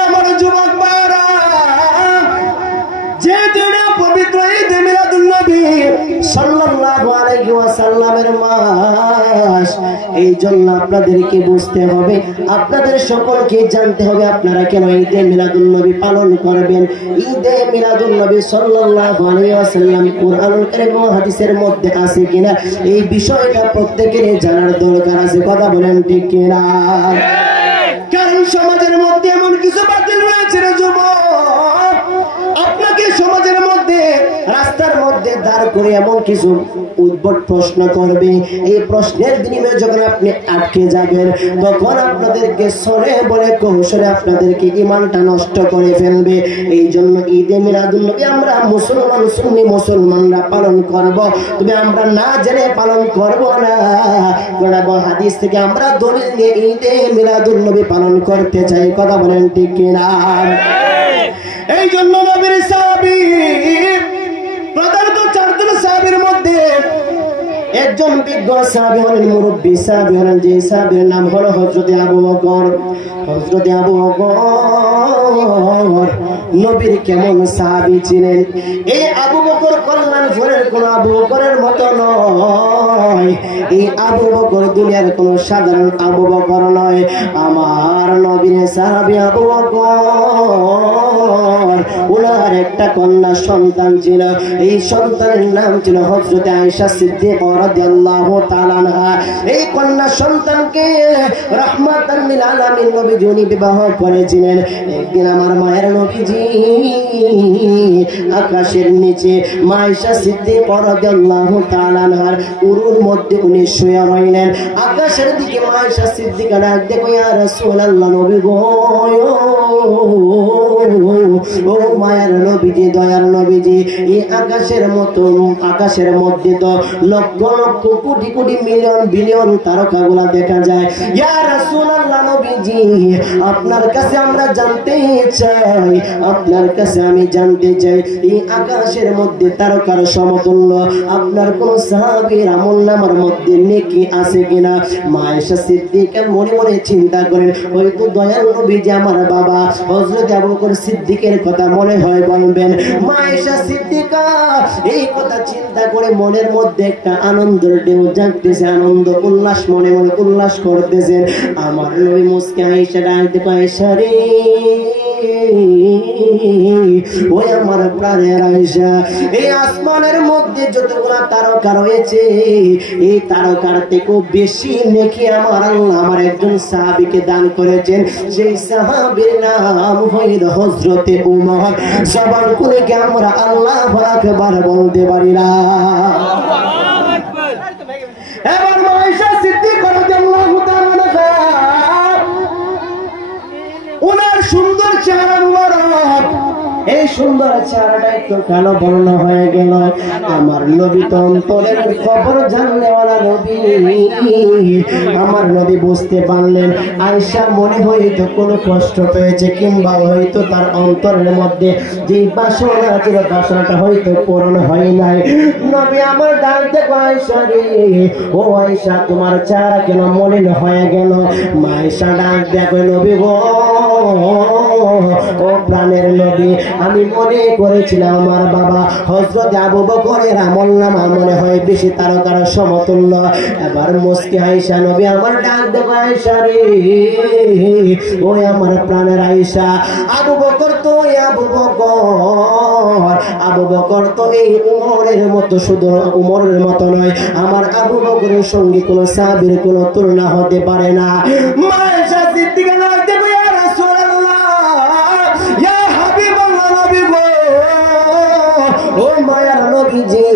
আমার যুবক ভাইরা, যে দিনে পবিত্র ঈদ মিলাদুন নবী সাল্লাল্লাহু আলাইহি ওয়াসাল্লামের মাস, এই জন্য আপনাদেরকে বুঝতে হবে, আপনাদের সকলকে জানতে হবে আপনারা কেন ঈদে মিলাদুন নবী পালন করবেন। ঈদে মিলাদুন নবী সাল্লাল্লাহু আলাইহি ওয়াসাল্লাম কুরআনুল কারীম ও হাদিসের মধ্যে আছে কিনা এই বিষয়টা প্রত্যেকের জানার দরকার আছে। কথা বলেন ঠিক কিনা? কারণ সমাজের মধ্যে এমন কিছু বাতিল রয়েছে রে যুবক, আপনাকে সমাজের মধ্যে রাস্তার মধ্যে দাঁড় করে এমন কিছু উদ্ভট প্রশ্ন করবে, এই প্রশ্নের বিনিময়ে যখন আপনি আটকে যাবেন তখন আপনাদেরকে সরে বলে কৌশলে আপনাদেরকে ঈমানটা নষ্ট করে ফেলবে। এই জন্য ঈদে মিলাদুন নবী আমরা মুসলমান সুন্নি মুসলমানরা পালন করব, তবে আমরা না জেনে পালন করব না। কোরআন ও হাদিস থেকে আমরা দলিল নিয়ে ঈদে মিলাদুন নবী পালন করতে চাই। কথা বলেন ঠিক কিনা? এই জন্য নবীর সাহাবী, প্রধানত চারজন সাহাবীর মধ্যে একজন বিজ্ঞ সাহাবী হলেন, মুরব্বী সাহাবী হলেন, যে সাহাবীর নাম হলো হযরতে আবু বকর। হযরতে আবু বকর নবীর কেমন সাহাবী ছিলেন, এই আবু বকর কল্যাণপুরের কোন আবু বকরের মতো নয়। এই আবু বকর দুনিয়ার কোন সাধারণ আবু বকর নয়। আমার নবীর সাহাবী আবু বকর, উনার তার একটা কন্যা সন্তান ছিল। এই সন্তানের নাম ছিল হযরত আয়েশা সিদ্দিকা রাদিয়াল্লাহু তাআলা আনহা। এই কন্যা সন্তানকে রাহমাতাল লিল আলামিন নবীজি উনি বিবাহ করেছিলেন। একদিন আমার মায়ের নবীজি আকাশের নিচে মা আয়েশা সিদ্দিকা রাদিয়াল্লাহু তাআলা আনহার উরুর মধ্যে উনি শুয়ে রইলেন। আকাশের দিকে মা আয়েশা সিদ্দিকা ডাক দেখো, ইয়া রাসূলুল্লাহ, নবী গো, ও মায়ের নবীজি, দয়ার নবীজি, এই আকাশের মধ্যে তো লক্ষ লক্ষ কোটি কোটি মিলিয়ন বিলিয়ন তারকাগুলা দেখা যায়। ইয়া রাসূলুল্লাহ, নবীজি, আপনার কাছে আমরা জানতে চাই, আপনার কাছে আমি জানতে চাই, এই আকাশের মধ্যে তারকার সমতুল্য আপনার কোন সাহাবীর আমলনামার মধ্যে নেকি আছে কিনা? মা আয়েশা সিদ্দিকা মনে মনে চিন্তা করেন, হয়তো দয়াল নবীজি আমার বাবা হযরত আবু বকর সিদ্দিকের কথা মনে হয় বলবেন। মা আয়েশা সিদ্দিকা এই কথা চিন্তা করে মনের মধ্যে একটা আনন্দের ঢেউ জাগতেছে, আনন্দ উল্লাস মনে মনে উল্লাস করতেছেন। আমার নবী মুস্কে আয়েশা ডাকতে, আয়েশা রে, ওই আমার প্রাণের আয়েশা, এই আসমানের মধ্যে যতগুলা তারকা রয়েছে, এই তারকার থেকেও বেশি নেকি আমার আল্লাহ আমার একজন সাহাবীকে দান করেছেন। সেই সাহাবীর নাম হইল হযরতে উমর। জবান খুলে কি আমরা আল্লাহু আকবার বলতে পারি না? এবার মা আয়েশা সিদ্দিকা রাদিয়াল্লাহু তাআলা আনহা, ওনার সুন্দর চেহারা মুবারক, এই সুন্দর চেহারাটা একটু কালো বর্ণ হয়ে গেল। আমার নবী তো অন্তরের খবর জানলেওয়ালা নবী। আমার নবী বুঝতে পারলেন আয়েশা মনে হয়তো কোনো কষ্ট পেয়েছে, কিংবা হয়তো তার অন্তরের মধ্যে যে বাসনা ছিল বাসনাটা হয়তো পূরণ হয় নাই। নবী আমার ডাক দেখো, আয়েশা রে, ও আয়েশা, তোমার চেহারা কেন মলিন হয়ে গেল? মা আয়েশা ডাক দেখো, নবী গো, ও প্রাণের নবী, আমি মনে করেছিলাম আমার বাবা হযরত আবু বকরের আমলনামা মনে হয় বেশি তারকার সমতুল্য। এবার মুস্কি আয়েশা নবী আমার ডাক দেখো, আয়েশা রে, ওই আমার প্রাণের আয়েশা, আবু বকর তো আবু বকর তো এই উমরের মতো, শুধু উমরের মতো নয়, আমার আবু বকরের সঙ্গে কোন সাহাবীর কোন তুলনা হতে পারে না। মা আয়েশা সিদ্দিকা ডাক দেখো, ইয়া রাসূলুল্লাহ, ইয়া হাবিবাল্লাহ, নবী গো, ও মায়ার নবীজি,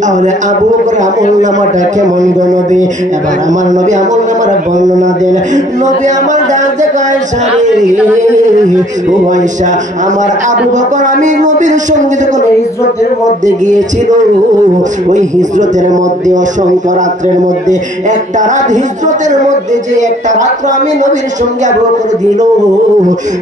তাহলে আবু বকর আমলনামাটা কেমন গো নবী? এবার আমার নবী আমলনামার বর্ণনা দেন। নবী আমার ডাক দেখো, আয়েশা রে, ও আয়েশা, আমার আবু বকর আমি নবীর সঙ্গে যখন হিজরতের মধ্যে গিয়েছিল, ওই হিজরতের মধ্যে অসংখ্য রাত্রের মধ্যে একটা রাত, হিজরতের মধ্যে যে একটা রাত্র আমি নবীর সঙ্গে আবু বকর দিল,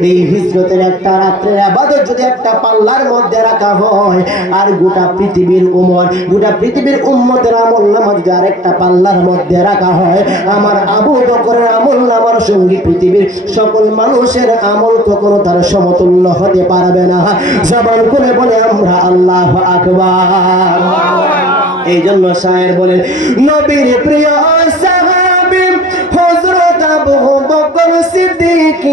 এই হিজরতের একটা রাত্রের ইবাদত যদি একটা পাল্লার মধ্যে রাখা হয়, আর গোটা পৃথিবীর উম্মত, গোটা পৃথিবীর উম্মতের আমলনামা যদি আরেকটা পাল্লার মধ্যে রাখা হয়, আমার আবু বকরের আমলনামার সঙ্গে পৃথিবীর সকল মানুষের আমল কখনো তার সমতুল্য হতে পারবে না। জবান খুলে বলে আমরা আল্লাহু আকবার। এই জন্য শায়ের বলেন, নবীর প্রিয় সাহাবী হযরত আবু বকর সিদ্দিক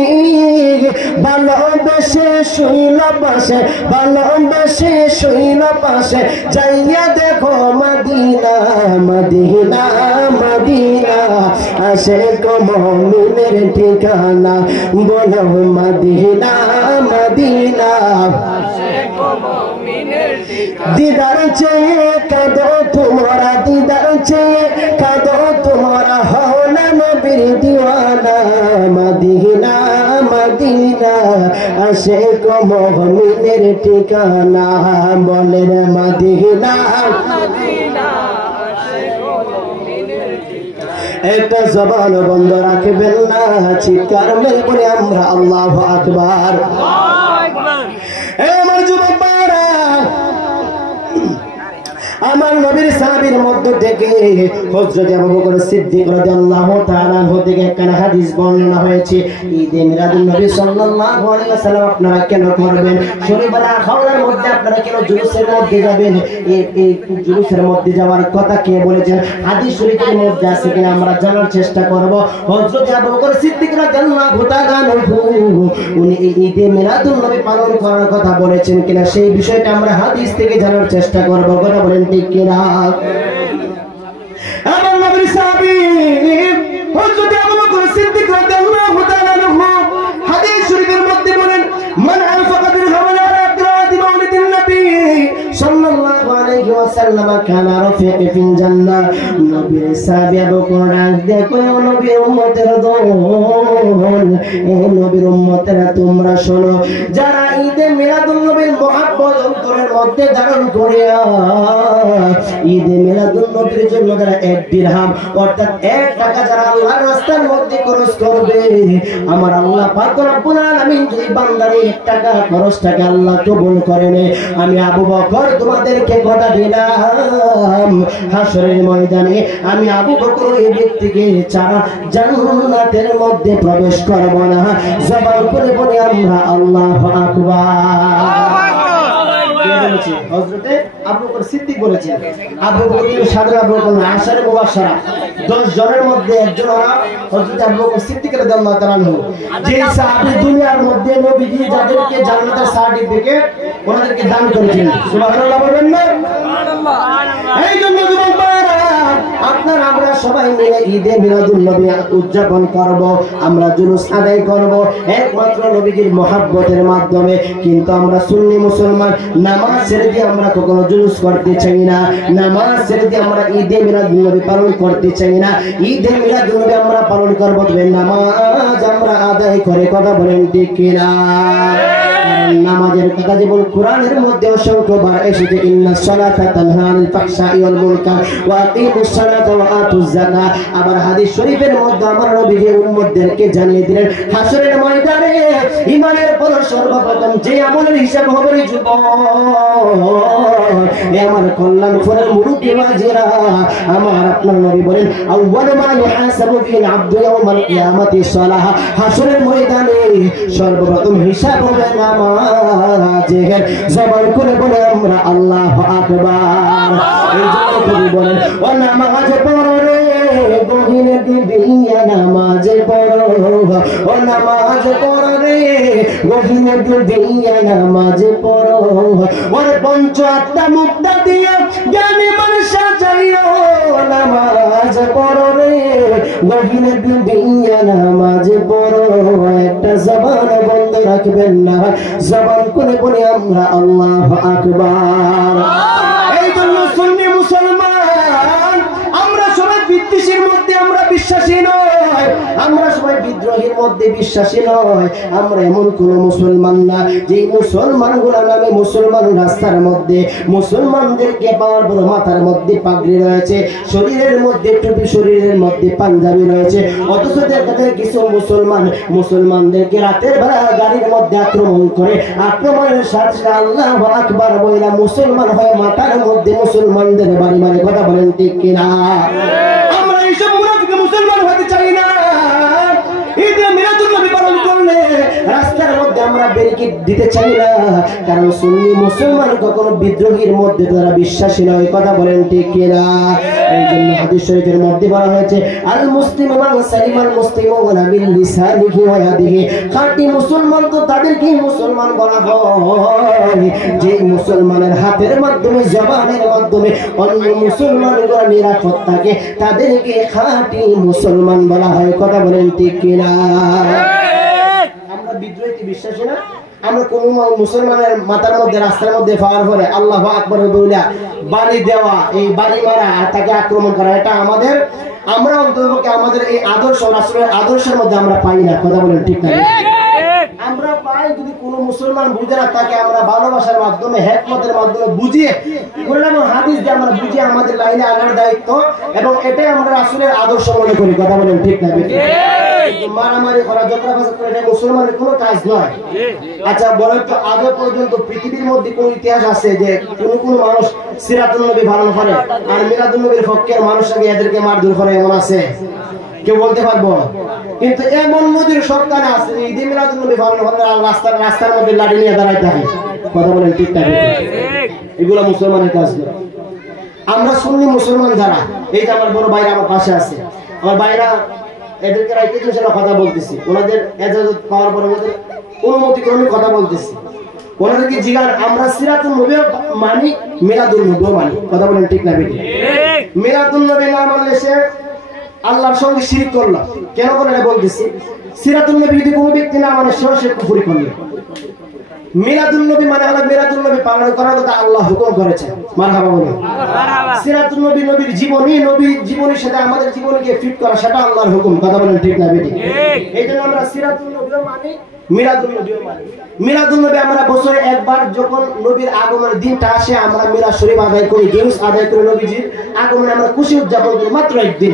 ভালোবেসে শুইল পাশে, ভালোবেসে শুইল পাশে, যাইয়া দেখো মদিনা, মদিনা, মদিনা, আশিক মুমিনের ঠিকানা, বলো মদিনা, মদিনা, আশিক মুমিনের ঠিকানা। দিদার চেয়ে কাঁদো তোমরা, দিদার চেয়ে কাঁদো তোমরা, হও না নবীর দিওয়ানা, মদিনা, মদিনা, আশিক মুমিনের ঠিকানা, বলেন মদিনা, মদিনা, আশিক মুমিনের ঠিকানা। একটা জবান বন্ধ রাখবেন না, চিৎকার মেরে বলে আমরা আল্লাহু আকবার। আমার যুবক ভাইরা, আমার নবীর সাহাবীর মধ্য থেকে হযরত আবু বকর সিদ্দিক রাদিয়াল্লাহু তাআলা আনহু থেকে একখানা হাদিস বর্ণনা হয়েছে। ঈদে মিলাদুন নবী সাল্লাল্লাহু আলাইহি ওয়াসাল্লাম আপনারা কেন করবেন? শরীফানা হাওলার মধ্যে আপনারা কেন জুলুসের মধ্যে যাবেন? এই জুলুসের মধ্যে যাওয়ার কথা কে বলেছেন? হাদিস শরীফের মধ্যে আছে কিনা আমরা জানার চেষ্টা করব। হযরত আবু বকর সিদ্দিক রাদিয়াল্লাহু তাআলা আনহু উনি এই ঈদে মিলাদুন নবী পালন করার কথা বলেছেন কিনা সেই বিষয়টা আমরা হাদিস থেকে জানার চেষ্টা করব। কথা বলেন ঠিক কিনা? আমার নবীর সাহাবী হযরত আবু বকর সিদ্দিক রাদিয়াল্লাহু তাআলা আনহু হাদিস শরীফের মধ্যে বলেন, মান আনফাকা দিরহামান আলা কিরাতি মাউলিদিন নবী সাল্লাল্লাহু আলাইহি ওয়াসাল্লাম কানা রাফিকি ফিল জান্নাহ। নবীর সাহাবী আবু বকর দেখো নবীর উম্মতের দল, এই নবীর উম্মতেরা তোমরা শোনো, যারা ঈদে মিলাদুন নবীর মুহাব্বত অন্তরের মধ্যে ধারণ করে ঈদে মিলাদুন নবীর জন্য যারা 1 দিরহাম অর্থাৎ 1 টাকা যারা আল্লাহর রাস্তার মধ্যে খরচ করবে, আমার আল্লাহ পাক রব্বুল আলামিন যদি বান্দার 1 টাকা খরচটাকে আল্লাহ কবুল করে নেয়, আমি আবু বকর তোমাদেরকে কথা দিলাম হাশরের ময়দানে আমি আবু বকর এই ব্যক্তিকে ছাড়া জান্নাতের মধ্যে প্রবেশ করব না। জবান করে বলে আমরা আল্লাহু আকবার। হযরতে আবু বকর সিদ্দিক বলেছেন। আবু বকর সাধারণ আবু বকর না, আশারে মুবাশশারা 10 জনের মধ্যে একজন হযরতে আবু বকর সিদ্দিক রাদিয়াল্লাহু তাআলা আনহু, যে সাহাবী দুনিয়ার মধ্যে নবীজি যাদেরকে জান্নাতের সার্টিফিকেট ওনাদেরকে দান করেছেন। সুবহানাল্লাহ বলবেন না? সুবহানাল্লাহ। এই জন্য যুবক ভাইরা আপনারা আমরা সবাই মিলে ঈদে মিলাদুন নবী উদযাপন করব, আমরা জুলুস আদায় করব একমাত্র নবীজির মহব্বতের মাধ্যমে। কিন্তু আমরা সুন্নি মুসলমান নামাজ ছেড়ে দিয়ে আমরা কখনো জুলুস করতে চাই না, নামাজ ছেড়ে দিয়ে আমরা ঈদে মিলাদুন নবী পালন করতে চাই না। ঈদে মিলাদুন নবী আমরা পালন করব, তবে নামাজ আমরা আদায় করে। কথা বলেন ঠিক কিনা? নামাজের কথা যেমন কোরআনের মধ্যে অসংখ্যবার এসেছে, ইন্নাস সালাতা তানহা আনিল ফাহশাই ওয়াল মুনকার ওয়া আকিমুস সালাতা ওয়া আতুজ যাকাত। আবার হাদিস শরীফের মধ্যে আমার নবী উম্মতদেরকে জানিয়ে দিলেন, হাশরের ময়দানে ঈমানের পর সর্বপ্রথম যে আমলের হিসাব হবে যুবক, আমার কল্যাণপুরের মুরুব্বি মাঝিরা, আমার আপনার নবী বলেন, আউয়াল মা ইউহাসাবু ফিল আবদু ইয়াউমাল কিয়ামাতি সালাহ। হাশরের ময়দানে সর্বপ্রথম হিসাব হবে নামাজের। জবান করে বলে আমরা আল্লাহু আকবার। এই জন্য কবি বলেন, ও নামাজ পড়ো রে গহিনে দিবিয়া, নামাজ পড়ো, ও নামাজ পড়ো রে গহিনে দিবিয়া, নামাজ পড়ো, ওর পঞ্চ আত্মা মুক্তা দিয়ে জ্ঞানী মানুষ সাজাইও, নামাজ পড়ো রে গহিনে দিবিয়া, নামাজ পড়ো। একটা জবান বন্ধ রাখবেন না, জবান করে বলে আমরা আল্লাহু আকবার। এই জন্য সুন্নি মুসলমান আমরা সবাই বিদ্বেষের মধ্যে আমরা বিশ্বাসী নয়, আমরা সবাই বিদ্রোহের মধ্যে বিশ্বাসী নয়। আমরা এমন কোন মুসলমান না যে মুসলমানগুলো নামে মুসলমান রাস্তার মধ্যে মুসলমানদেরকে পাওয়ার পর মাথার মধ্যে পাগড়ি রয়েছে, শরীরের মধ্যে টুপি, শরীরের মধ্যে পাঞ্জাবি রয়েছে, অথচ দেখা যায় কিছু মুসলমানদেরকে রাতের বেলা গাড়ির মধ্যে আক্রমণ করে, আক্রমণের সাথে আল্লাহু আকবার বইলা মুসলমান হয়ে মাথার মধ্যে মুসলমানদের বাড়ি মারে। কথা বলেন ঠিক কিনা? আমরা এইসব মুনাফিক মুসলমান হতে চাই না। ঈদে মিলাদুন নবী পালন করলে রাস্তার মধ্যে আমরা ব্যারিকেড দিতে চাই না, কারণ সুন্নি মুসলমান কখনো বিদ্রোহীর মধ্যে তারা বিশ্বাসী নয়। কথা বলেন ঠিক কিনা? এই জন্য হাদিস শরীফের মধ্যে বলা হয়েছে, আল মুসলিমু মান সালিমাল মুসলিমুনা মিন লিসানিহি ওয়া ইয়াদিহি। খাঁটি মুসলমান তো তাদেরকে মুসলমান বলা হয় যে মুসলমানের হাতের মাধ্যমে, জবানের মাধ্যমে অন্য মুসলমানগুলো নিরাপদ থাকে, তাদেরকে খাঁটি মুসলমান বলা হয়। কথা বলেন ঠিক কিনা? আমরা বিদ্রোহীতে বিশ্বাসী না। আমরা কোন মুসলমানের মাথার মধ্যে রাস্তার মধ্যে পাওয়ার পরে আল্লাহু আকবার বলে বাড়ি দেওয়া, এই বাড়ি মারা, তাকে আক্রমণ করা, এটা আমাদের, আমরা অন্ততপক্ষে আমাদের এই আদর্শ রাসূলের আদর্শের মধ্যে আমরা পাই না। কথা বলেন ঠিক না? আমরা পাই ভাই যদি কোনো মুসলমান বুঝে না তাকে আমরা ভালোবাসার মাধ্যমে হিকমতের মাধ্যমে বুঝিয়ে কোরআন এবং হাদিস দিয়ে আমরা বুঝিয়ে আমাদের লাইনে আনার দায়িত্ব, এবং এটাই আমরা রাসূলের আদর্শ মনে করি। কথা বলেন ঠিক না ঠিক? মারামারি করা, ঝগড়া ফাসাদ করা এটা মুসলমানের কোনো কাজ নয়। আচ্ছা বলেন তো, আগে পর্যন্ত পৃথিবীর মধ্যে কোন ইতিহাস আছে যে কোন মানুষ সিরাতুন নবী পালন করে আর মিলাদুন নবীর পক্ষের মানুষকে এদেরকে মারধর করে, এমন আছে? কেউ বলতে পারবো? কিন্তু এমন নদীর সরকার আছে যে ঈদে মিলাদুন নবী পালন করে আর রাস্তার মধ্যে লাঠি নিয়ে দাঁড়াইতে হয়। কথা বলেন ঠিক না ঠিক? এগুলো মুসলমানের কাজ নয়। আমরা সুন্নি মুসলমান যারা, এই যে আমার বড় ভাইরা আমার পাশে আছে, আমার ভাইরা এদেরকে রাইতে কথা বলতেছি, ওনাদের এজাজত পাওয়ার পরে ওদের অনুমতি ক্রমে কথা বলতেছি। ওনাদেরকে জিজ্ঞান আমরা সিরাতুন নবী মানি, মিলাদুন নবী মানি। কথা বলেন ঠিক না ঠিক? মিলাদুন নবী না মানলে সে আল্লাহর সঙ্গে শিরক করল। কেন করে এটা বলতেছি? সিরাতুন নবী যদি কোনো ব্যক্তি না মানে সেও সে কুফরি করল। মিলাদুন নবী মানে হলো মিলাদুন নবী পালন করার কথা আল্লাহ হুকুম করেছেন। মারহাবা বলুন। সিরাতুন নবী নবীর জীবনী, নবীর জীবনের সাথে আমাদের জীবনকে ফিট করা, সেটা আল্লাহর হুকুম। কথা বলেন ঠিক না ঠিক? এইজন্য আমরা সিরাতুন নবীও মানি, মিলাদুন নবীও মানি। মিলাদুন নবী আমরা বছরে একবার যখন নবীর আগমনের দিনটা আসে আমরা মিলাদ শরীফ আদায় করি, জুলুস আদায় করে নবীজির আগমনে আমরা খুশি উদযাপন করি মাত্র একদিন।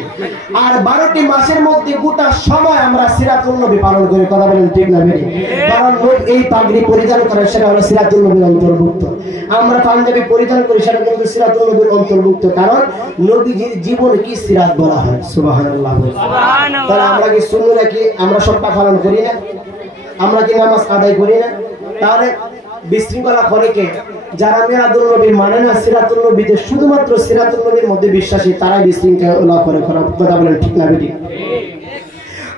আর 12টি মাসের মধ্যে গোটা সময় আমরা সিরাতুন নবী পালন করি। কথা বলেন ঠিক না ঠিক? কারণ এই পাগড়ি পরিধান করে সেটা হলো সিরাতুন নবীর অন্তর্ভুক্ত। আমরা পাঞ্জাবি পরিধান করি সেটা কিন্তু সিরাতুন নবীর অন্তর্ভুক্ত, কারণ নবীজির জীবন কি সিরাত বলা হয়। সুবহানাল্লাহ। তাহলে আমরা কি সুন্নি নাকি আমরা সবটা পালন করি না? আমরা কি নামাজ আদায় করি না? তাহলে বিশৃঙ্খলা করে কে? যারা মিলাদুন নবী মানে না, সিরাতুন নবীতে শুধুমাত্র সিরাতুন নবীর মধ্যে বিশ্বাসী, তারাই বিশৃঙ্খলা করে। কথা বলেন ঠিক না ঠিক?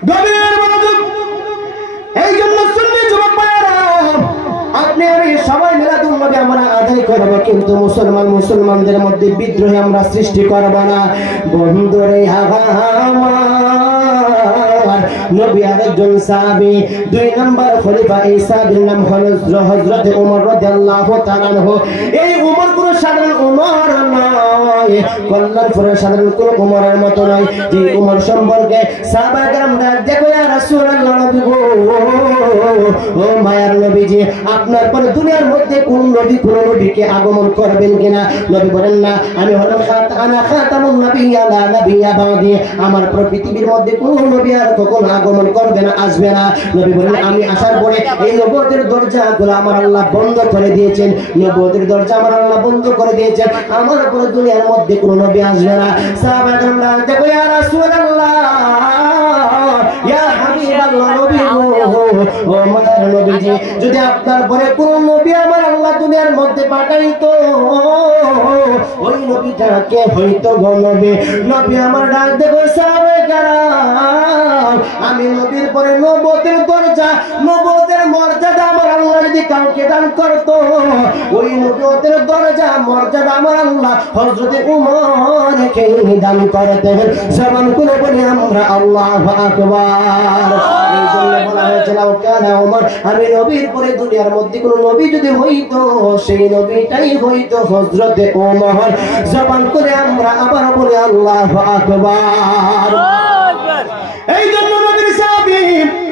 গভীর মনোযোগ। এই জন্য সুন্নি যুবক ভাইরা, আপনি আমি সবাই মিলাদুন নবী আমরা আদায় করব, কিন্তু মুসলমানদের মধ্যে বিদ্রোহ আমরা সৃষ্টি করব না। বন্ধুরে নবী আরেকজন সাহাবী, 2 নম্বর খলিফা, এই সাহাবীর নাম হলো হযরত ওমর রাদিয়াল্লাহু তাআলা আনহু। এই ওমর কোন সাধারণ ওমর নয়, কল্যাণপুরের সাধারণ কোন ওমরের মতো নয়। যে ওমর সম্পর্কে সাহাবায়ে কেরামরা দেখো, ইয়া রাসূলুল্লাহ, নবী গো, ও মায়ার নবীজি, আপনার পরে দুনিয়ার মধ্যে কোন নবীকে আগমন করবেন কিনা? নবী বলেন না, আমি হলাম খাতামুন নাবিয়্যিন লা নাবিয়্যা বাদি, আমার পরে পৃথিবীর মধ্যে কোন নবী আর কখনো আগমন করবে না, আসবে না। নবী বলেন, আমি আসার পরে এই নবুয়তের দরজাগুলো আমার আল্লাহ বন্ধ করে দিয়েছেন, নবুয়তের দরজা আমার আল্লাহ বন্ধ করে দিয়েছেন, আমার পরে দুনিয়ার মধ্যে কোন নবী আসবে না। সাহাবারা দেখো, ইয়া রাসূলুল্লাহ, ইয়া হাবিবাল্লাহ, নবী গো, ও মায়ার নবীজি, যদি আপনার পরে কোন নবী আমার আল্লাহ দুনিয়ার মধ্যে পাঠাইতো, ওই নবীটাকে হইতো গো নবী। নবী আমার ডাক দেখো, সাহাবায়ে কেরাম, আমি নবীর পরে নবুয়তের দরজা, নবুয়তের মর্যাদা আমার আল্লাহ যদি কাউকে দান করতো, ওই নবুয়তের দরজা মর্যাদা আমার আল্লাহ হযরত উমরকে দান করতেন। জবান করে বলি আমরা আল্লাহু আকবার। এই জন্য বলা হয়েছে, লাউ কানা উমর, আমি নবীর পরে দুনিয়ার মধ্যে কোন নবী যদি হইতো, সেই নবীটাই হইতো হযরত ওমর। জবান করে আমরা আবার বলি আল্লাহু আকবার। এই জন্য নবীর সাহাবী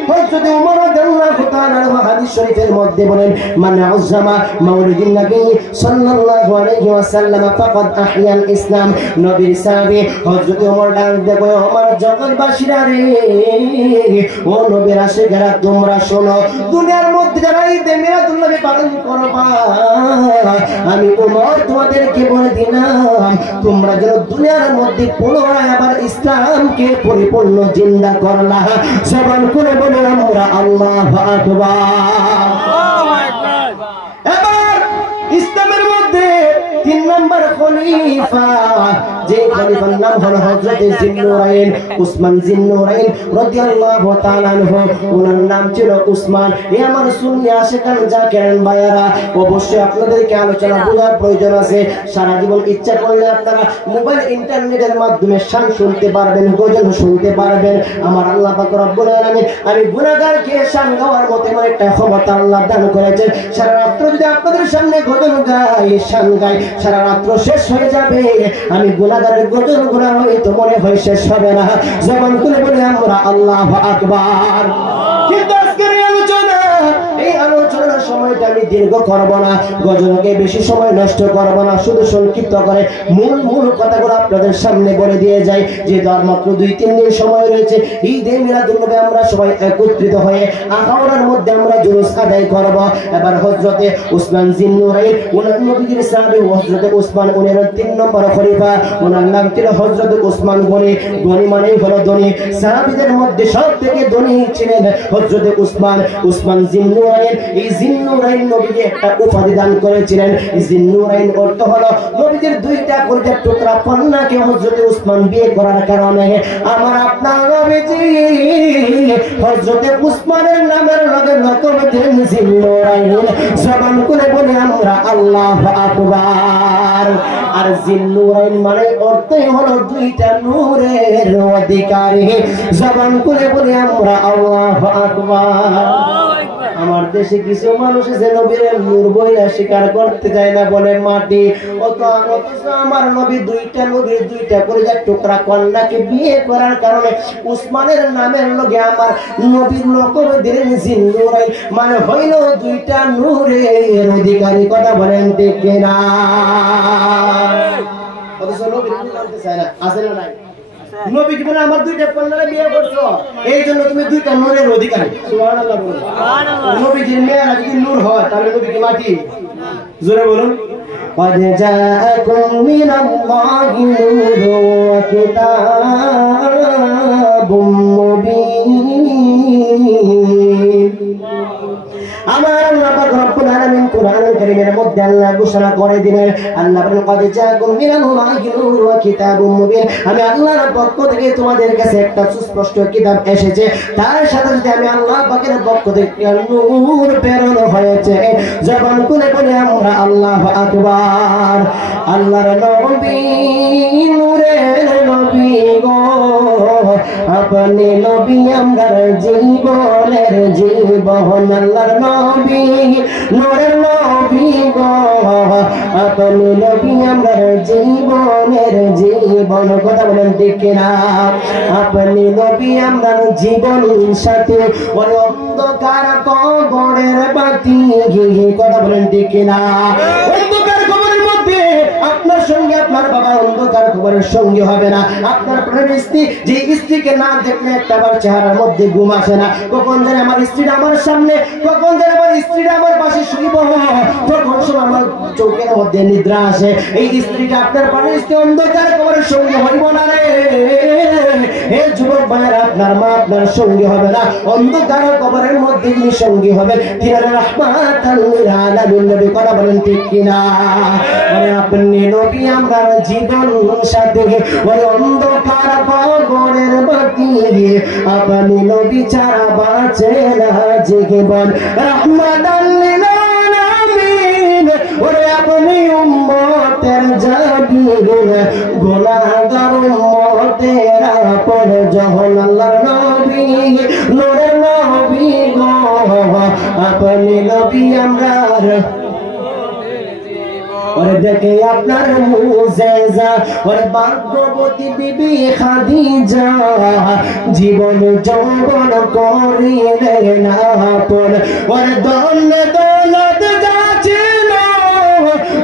হযরত ওমর রাদিয়াল্লাহু তাআলা আনহু হাদিস শরীফের মধ্যে বলেন, মান আযযামা মাউলিদিন নবী সাল্লাল্লাহু আলাইহি ওয়াসাল্লাম ফাকাদ আহইয়াল ইসলাম। নবীর সাহাবী হযরত ওমর ডাক দেখো, আমার জগৎবাসীরা রে, ও নবীর আশিকেরা, তোমরা শোনো, দুনিয়ার মধ্যে যারা ঈদে মিলাদুন নবী পালন করবা, আমি ওমর তোমাদেরকে বলে দিলাম, তোমরা যেন দুনিয়ার মধ্যে পুনরায় আবার ইসলামকে পরিপূর্ণ জিন্দা করলা। জবান করে বলে আমরা আল্লাহু আকবার। এবার ইসলামের মধ্যে 3 নম্বর খলিফা, যে খলিফার নাম হলো হযরত জিন্নুরাইন, উসমান জিন্নুরাইন রাদিয়াল্লাহু তাআলা আনহু। ওনার নাম ছিল উসমান। এই আমার সুন্নি আশিকান জাকিরান ভাইয়ারা, অবশ্যই আপনাদেরকে আলোচনা বোঝার প্রয়োজন আছে। সারা জীবন ইচ্ছা করলে আপনারা মোবাইল ইন্টারনেটের মাধ্যমে শান শুনতে পারবেন, গজল শুনতে পারবেন। আমার আল্লাহ পাক রব্বুল আলামিন আমি গুনাহগারকে শান গাওয়ার মতো এমন একটা ক্ষমতা আল্লাহ দান করেছেন। সারা রাত যদি আপনাদের সামনে গজল গাই, শান গাই, সারা রাত শেষ হয়ে যাবে। আমি গুনাহগারের গজল গুনাহ হয়তো মনে হয় শেষ হবে না। জবান খুলে বলে আমরা আল্লাহু আকবার। কিন্তু আজকের আলোচনা, এই সময়টা আমি দীর্ঘ করব না, গজলকে বেশি সময় নষ্ট করব না, শুধু সংক্ষিপ্ত করে মূল কথাগুলো আপনাদের সামনে বলে দিয়ে যাই। যে মাত্র 2-3 দিন সময় রয়েছে, ঈদে মিলাদুন্নবী আমরা সবাই একত্রিত হয়ে আখাউড়ার মধ্যে আমরা জুলুস আদায় করব। এবার হযরতে উসমান জিন্নুরাইন ওনার নবীর সাহাবী, হযরতে উসমান উনার 3 নম্বর খলিফা, ওনার নাম ছিল হযরত উসমান গনি। গনি মানেই হলো ধনী, সাহাবীদের মধ্যে সবথেকে ধনী ছিলেন হযরতে উসমান জিন্নুরাইন। এই জিন্নুরাইন নবীকে একটা উপাধি দান করেছিলেন। জিন্নুরাইন অর্থ হলো নবীদের 2টা কলিজার টুকরা কন্যাকে হযরতে উসমান বিয়ে করার কারণে আমার আপনার নবীজি হযরতে উসমানের নামের লগে লকব দিলেন জিন্নুরাইন। জবান করে বলি আমরা আল্লাহু আকবার। আর জিন্নুরাইন মানে অর্থই হলো 2টা নূরের অধিকারী। জবান করে বলি আমরা আল্লাহু আকবার। আমার দেশে কিছু মানুষ আছে নবীর নূর বইলা স্বীকার করতে চায় না, বলে মাটি। অথচ আমার নবী 2টা কলিজার টুকরা কন্যাকে বিয়ে করার কারণে উসমানের নামের লগে আমার নবীর লকব দিলেন জিন্নুরাইন, মানে হইল 2টা নূরের অধিকারী। কথা বলেন ঠিক কিনা? অথচ নবীর নূর আনতে চায় না, আছে না নাই? নবী কি বলে আমার 2টা কন্যাকে বিয়ে করছো, এই জন্য তুমি 2টা নূরের অধিকারী। সুবহানাল্লাহ বলুন। নবীজির মেয়েরা যদি নূর হয় তাহলে নবী কি মাটি? জোরে বলুন। قد جاءكم من الله نور وكتاب مبين। আমার আল্লাহ পাক রব্বুল আলামিন কোরআনুল কারীমের মধ্যে আল্লাহ ঘোষণা করে দিলেন, আল্লাহ বলেন قد جاءكم من الله نور وكتاب مبين। আমি আল্লাহর পক্ষ থেকে তোমাদের কাছে একটা সুস্পষ্ট কিতাব এসেছে, তার সাথে সাথে আমি আল্লাহ পাকের পক্ষ থেকে নূর প্রেরণ হয়েছে। জবান খুলে বলি আমরা আল্লাহু আকবার। আল্লাহর নবী নূরের নবী গো, আপনি নবী আমার জীবনের জীবন। আল্লাহর নবী নূরের নবী গো, আপনি নবী আমার জীবনের জীবন। কথা বলেন ঠিক কিনা? আপনি নবী আমার জীবন সাথে ওই অন্ধকার কবরের বাতি। কথা বলেন ঠিক কিনা? অন্ধকার কবরের মধ্যে আপনার সঙ্গে আপনার বাবা অন্ধকার কবরের সঙ্গে হবে না। আপনার প্রাণের স্ত্রী, যে স্ত্রীকে না দেখলে একটাবার চেহারার মধ্যে ঘুম আসে না। কখন জানে আমার স্ত্রীটা আমার সামনে, কখন জানে আমার স্ত্রীটা আমার পাশে শুইব, তখন সময় আমার চোখের মধ্যে নিদ্রা আসে। এই স্ত্রীটা আপনার প্রাণের স্ত্রী অন্ধকার কবরের সঙ্গে হইব না রে। হে যুবক ভাইয়েরা, আপনার মা আপনার সঙ্গে হবে না, অন্ধকার কবরের মধ্যে যিনি সঙ্গী হবে তিনি রাহমাতাল লিল আলামিন নবী। কথা বলেন ঠিক কিনা? মানে আপনি নবী আমার জীবন সাথে ওই অন্ধকার কবরের বাতি, আপনি নবী ছাড়া বাঁচে না জীবন। রাহমাতাল লিল আলামিন ওরে আপনি উম্মতের জাবির, গুনাহগার উম্মতের আপন জহন। আল্লাহর নবী নূরের নবী গো, আপনি নবী আমরা। ওরে দেখে আপনার মুজিজা, ওরে ভাগ্যবতী বিবি খাদিজা জীবন যৌবন করিলেন আপন। ওরে ধন্য দৌলত যা ছিল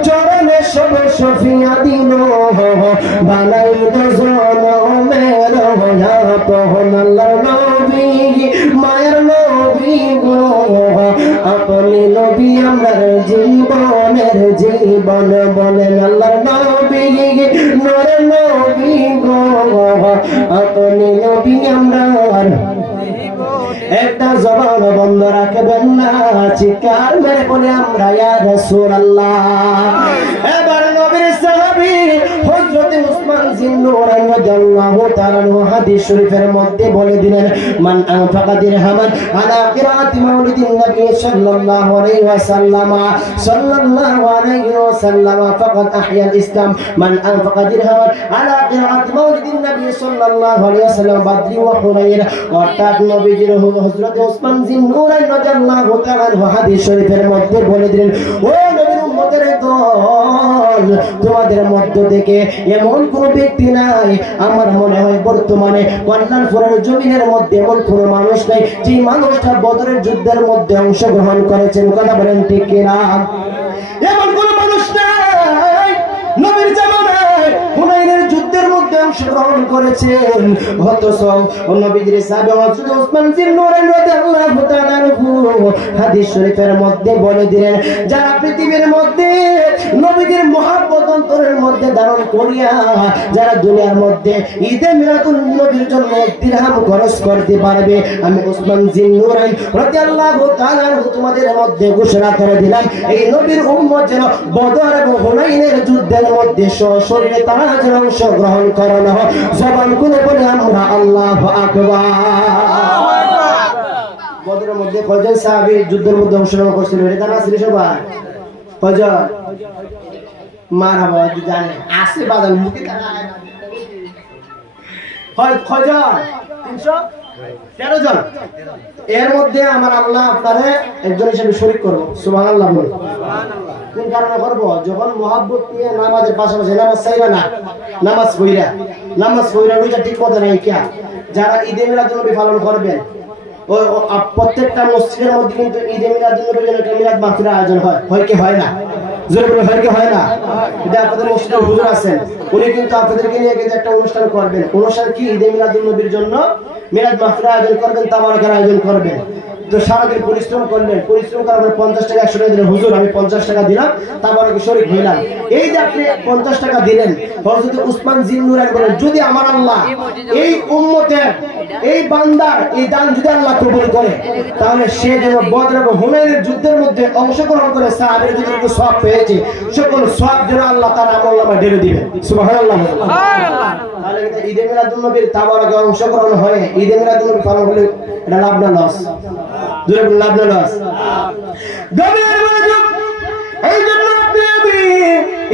চরণে সব সফিয়া দিল, বানাইল জনমের আপন। আল্লাহর নবী মায়ের নবী গো, আপনি নবী আমার জীবনের জীবন। বলেন আল্লাহর নবী নূরের নবী গো, আপনি নবী আমার। একটা জবান বন্ধ রাখবেন না, চিৎকার মেরে বলে আমরা ইয়া রাসূলুল্লাহ। এবার নবীর সাহাবী হযরতে উসমান জিন্নুরাইন রাদিয়াল্লাহু তাআলা হাদিস শরীফের মধ্যে বলে দিলেন, মান আনফাকা দিরহামান আলা কিরাআতি মাউলিদিন নবী সাল্লাল্লাহু আলাইহি ওয়াসাল্লাম ফাকাদ আহইয়াল ইসলাম। মান আনফাকা দিরহামান আলা কিরাআতি মাউলিদিন নবী সাল্লাল্লাহু আলাইহি ওয়াসাল্লাম বাদরি ওয়া হুনাইন। অর্থাৎ নবীজির হযরতে উসমান জিন্নুরাইন রাদিয়াল্লাহু তাআলা হাদিস শরীফের মধ্যে বলে দিলেন, ও নবীর উম্মতের দল, দল তোমাদের মধ্য থেকে এমন কোন ব্যক্তি নাই আমার মনে হয় বর্তমানে কল্যাণপুরের জমিনের মধ্যে এমন কোন মানুষ নাই যে মানুষটা বদরের যুদ্ধের মধ্যে অংশগ্রহণ করেছেন কথা বলেন ঠিক কিনা এমন কোন মানুষ নাই নবীর জামানায় হুনাইনের যুদ্ধের মধ্যে অংশগ্রহণ করেছেন অথচ নবীর সাহাবী হযরত ওসমান বিন নুরাইন রাদিয়াল্লাহু তাআলা আনহু হাদিস শরীফের মধ্যে বলে দিলেন যারা পৃথিবীর মধ্যে নবীর মহব্বত অন্তরের মধ্যে ধারণ করিয়া যারা দুনিয়ার মধ্যে ঈদে মিলাদুন নবীর জন্য এক দিরহাম খরচ করতে পারবে আমি ওসমান বিন নুরাইন রাদিয়াল্লাহু তাআলা আনহু তোমাদের মধ্যে ঘোষণা করে দিলাম এই নবীর উম্মত যেন বদর এবং হুনাইনের যুদ্ধের মধ্যে সশরীরে তারা যেন অংশগ্রহণ করানো হয় জবান খুলে বলে আমরা আল্লাহু আকবার বদরের মধ্যে কয়জন সাহাবী যুদ্ধের মধ্যে অংশগ্রহণ করেছিল এটা না ছিল সবাই কয়জন মারহাবা জানে আসে বাদল মুখে হয় কয়জন 313 জন এর মধ্যে আমার আল্লাহ আপনারে একজন হিসেবে শরীক করব সুবহানাল্লাহ বলে সুবহানাল্লাহ কোন কারণে করব যখন মহব্বত নিয়ে নামাজের পাশাপাশি নামাজ চাইরা না নামাজ পড়া ওইটা ঠিক কথা নাই কি যারা ঈদে মিলাদুন নবী পালন করবেন ও প্রত্যেকটা মসজিদের মধ্যে কিন্তু ঈদে মিলাদুন নবীর জন্য মিলাদ মাহফিলের আয়োজন হয় কি হয় না জোরে বলে হয় কি হয় না এটা আপনাদের মসজিদের হুজুর আছেন উনি কিন্তু আপনাদেরকে নিয়ে কিন্তু একটা অনুষ্ঠান করবেন অনুষ্ঠান কি ঈদে মিলাদুন নবীর জন্য মিলাদ মাহফিলের আয়োজন করবেন তাবারকের আয়োজন করবেন তো সারাদিন পরিশ্রম করলেন পরিশ্রম করার পরে 50 টাকা 100 টাকা দিলেন হুজুর আমি 50 টাকা দিলাম তাবারকে শরীক হইলাম এই যে আপনি 50 টাকা দিলেন হযরত ওসমান বিন নুরাইন বলেন যদি আমার আল্লাহ এই উম্মতের এই বান্দার এই দান যদি আল্লাহ কবুল করে তাহলে সে যেন বদর এবং হুনাইনের যুদ্ধের মধ্যে অংশগ্রহণ করে সাহাবীর যতটুকু সওয়াব পেয়েছে সকল সওয়াব যেন আল্লাহ তাআলা আমলনামায় ঢেলে দিবেন সুবহানাল্লাহ সুবহানাল্লাহ তাহলে ঈদে মিলাদুন নবীর তাবারকে অংশগ্রহণ হয় ঈদে মিলাদুন নবী পালন করলে এটা লাভ না লস জোরে বলুন লাভ না লস গভীর মনোযোগ এই জন্য আপনি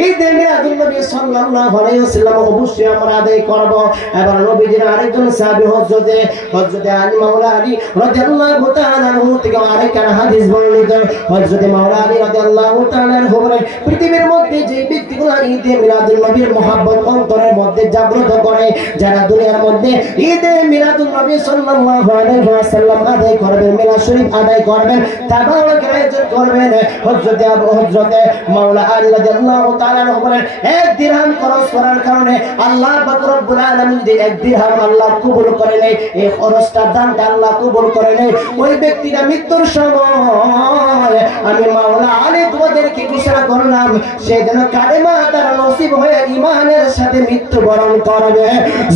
ঈদে মিলাদুন নবী সাল্লাল্লাহু আলাইহি ওয়াসাল্লাম অবশ্যই আমরা আদায় করব এবার নবীজির আরেকজন সাহাবী হযরতে আলী মাওলা আলী রাদিয়াল্লাহু তাআলা আনহু থেকে আরেকটা হাদিস বর্ণিত হযরতে মাওলা আলী রাদিয়াল্লাহু তাআলা আনহু বলেন পৃথিবীর মধ্যে যে ব্যক্তিগুলো ঈদে মিলাদুন নবীর মহব্বত অন্তরের মধ্যে জাগ্রত করে যারা দুনিয়ার মধ্যে ঈদে মিলাদুন নবী সাল্লাল্লাহু আলাইহি ওয়াসাল্লাম আদায় করবেন মিলাদ শরীফ আদায় করবেন তাবারক আয়োজন করবেন হযরতে মাওলা আলী রাদিয়াল্লাহু তাআলা আনহু বলেন এক দিরহাম খরচ করার কারণে আল্লাহ পাক রব্বুল আলামিন যে এক দিরহাম আল্লাহ কবুল করে নেয় এই খরচটা দানটা আল্লাহ কবুল করে নেয় ওই ব্যক্তিটা মৃত্যুর সময় আমি মাওলা আলী তোমাদেরকে ঘোষণা করলাম সে যেন কালেমা তার নসিব হয়ে ঈমানের সাথে মৃত্যুবরণ করবে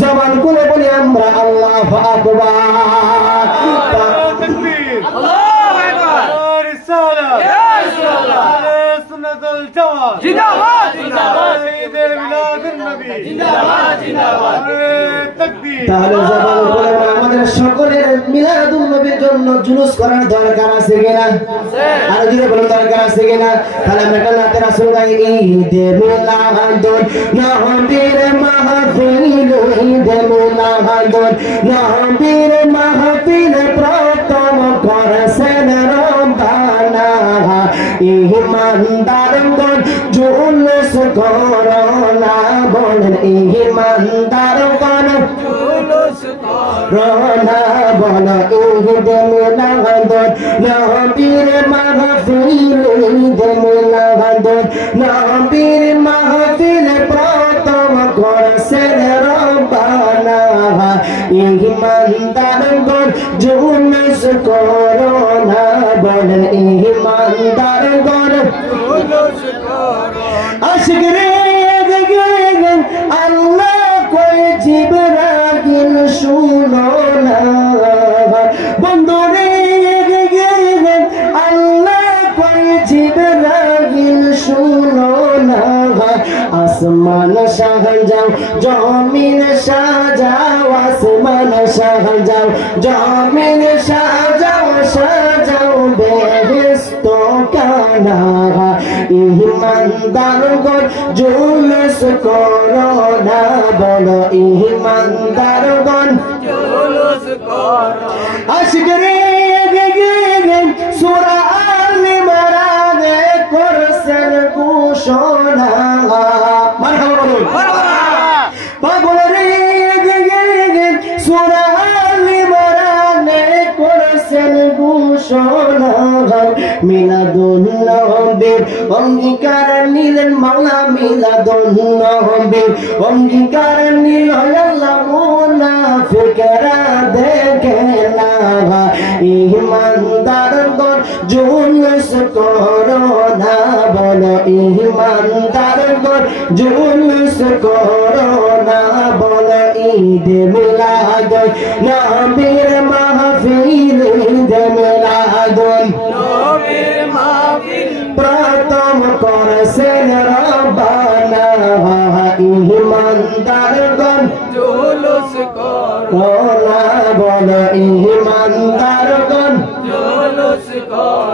জবান খুলে বলি আমরা আল্লাহু আকবার তাকবীর আল্লাহু আকবার রিসালা ইয়া রাসূলুল্লাহ সুন্নাতুল জামাত জিন্দাবাদ জিন্দাবাদ ঈদে মিলাদুন নবী জিন্দাবাদ জিন্দাবাদ তাকবীর তাহলে জবান খুলে আমাদের সকলের মিলাদুন নবীর জন্য জুলুস করার দরকার আছে কিনা আছে আর যদি বলেন দরকার আছে কিনা তাহলে আমরা নাতে রাসূল গাই ঈদে মিলাদুন নবীর মাহফিল ঈদে মিলাদুন নবীর মাহফিল প্রথম করেছেন রব্বানা ঈমানদারগণ জুলুস করোনা বলেন ঈমানদারগণ জুলুস করোনা বল ঈদে মিলাদুন নবীর মাহফিল ঈদে মিলাদুন নবীর মাহফিল প্রথম করেছেন রব্বানা ঈমানদারগণ জুলুস করোনা বলেন ঈমানদারগণ জুলুস করোনা আশিকরে দেখেন আল্লাহ কই জিবরাইল শুনো না বন্ধুরে দেখেন আল্লাহ কই জিবরাইল শুনো না আসমান সাজাও জমিন সাজাও আসমান সাজাও জমিন সাজাও সাজাও বেহেশত কানা ঈমানদারগণ জুলুস করোনা বলো ঈমানদারগণ জুলুস করোনা আশিকরে দেখেন সূরা আল ইমরানে করছেন ঘোষণা ঘোষণা মিলাদুন নবীর অঙ্গীকার নিলেন মাওলা মিলাদুন নবীর অঙ্গীকার নিল আল্লাহ মুনাফিকরা দেখে না ইমানদারগণ জুলুস করো না বলো ইমানদারগণ জুলুস করো না বলো ঈদ মিলাদ নবীর মাহফিল ঈদ মিলাদ নবীর মাহফিল প্রথম করেছেন রব্বানা ইমানদারগণ জুলুস করো না বলো ইমানদারগণ জুলুস করো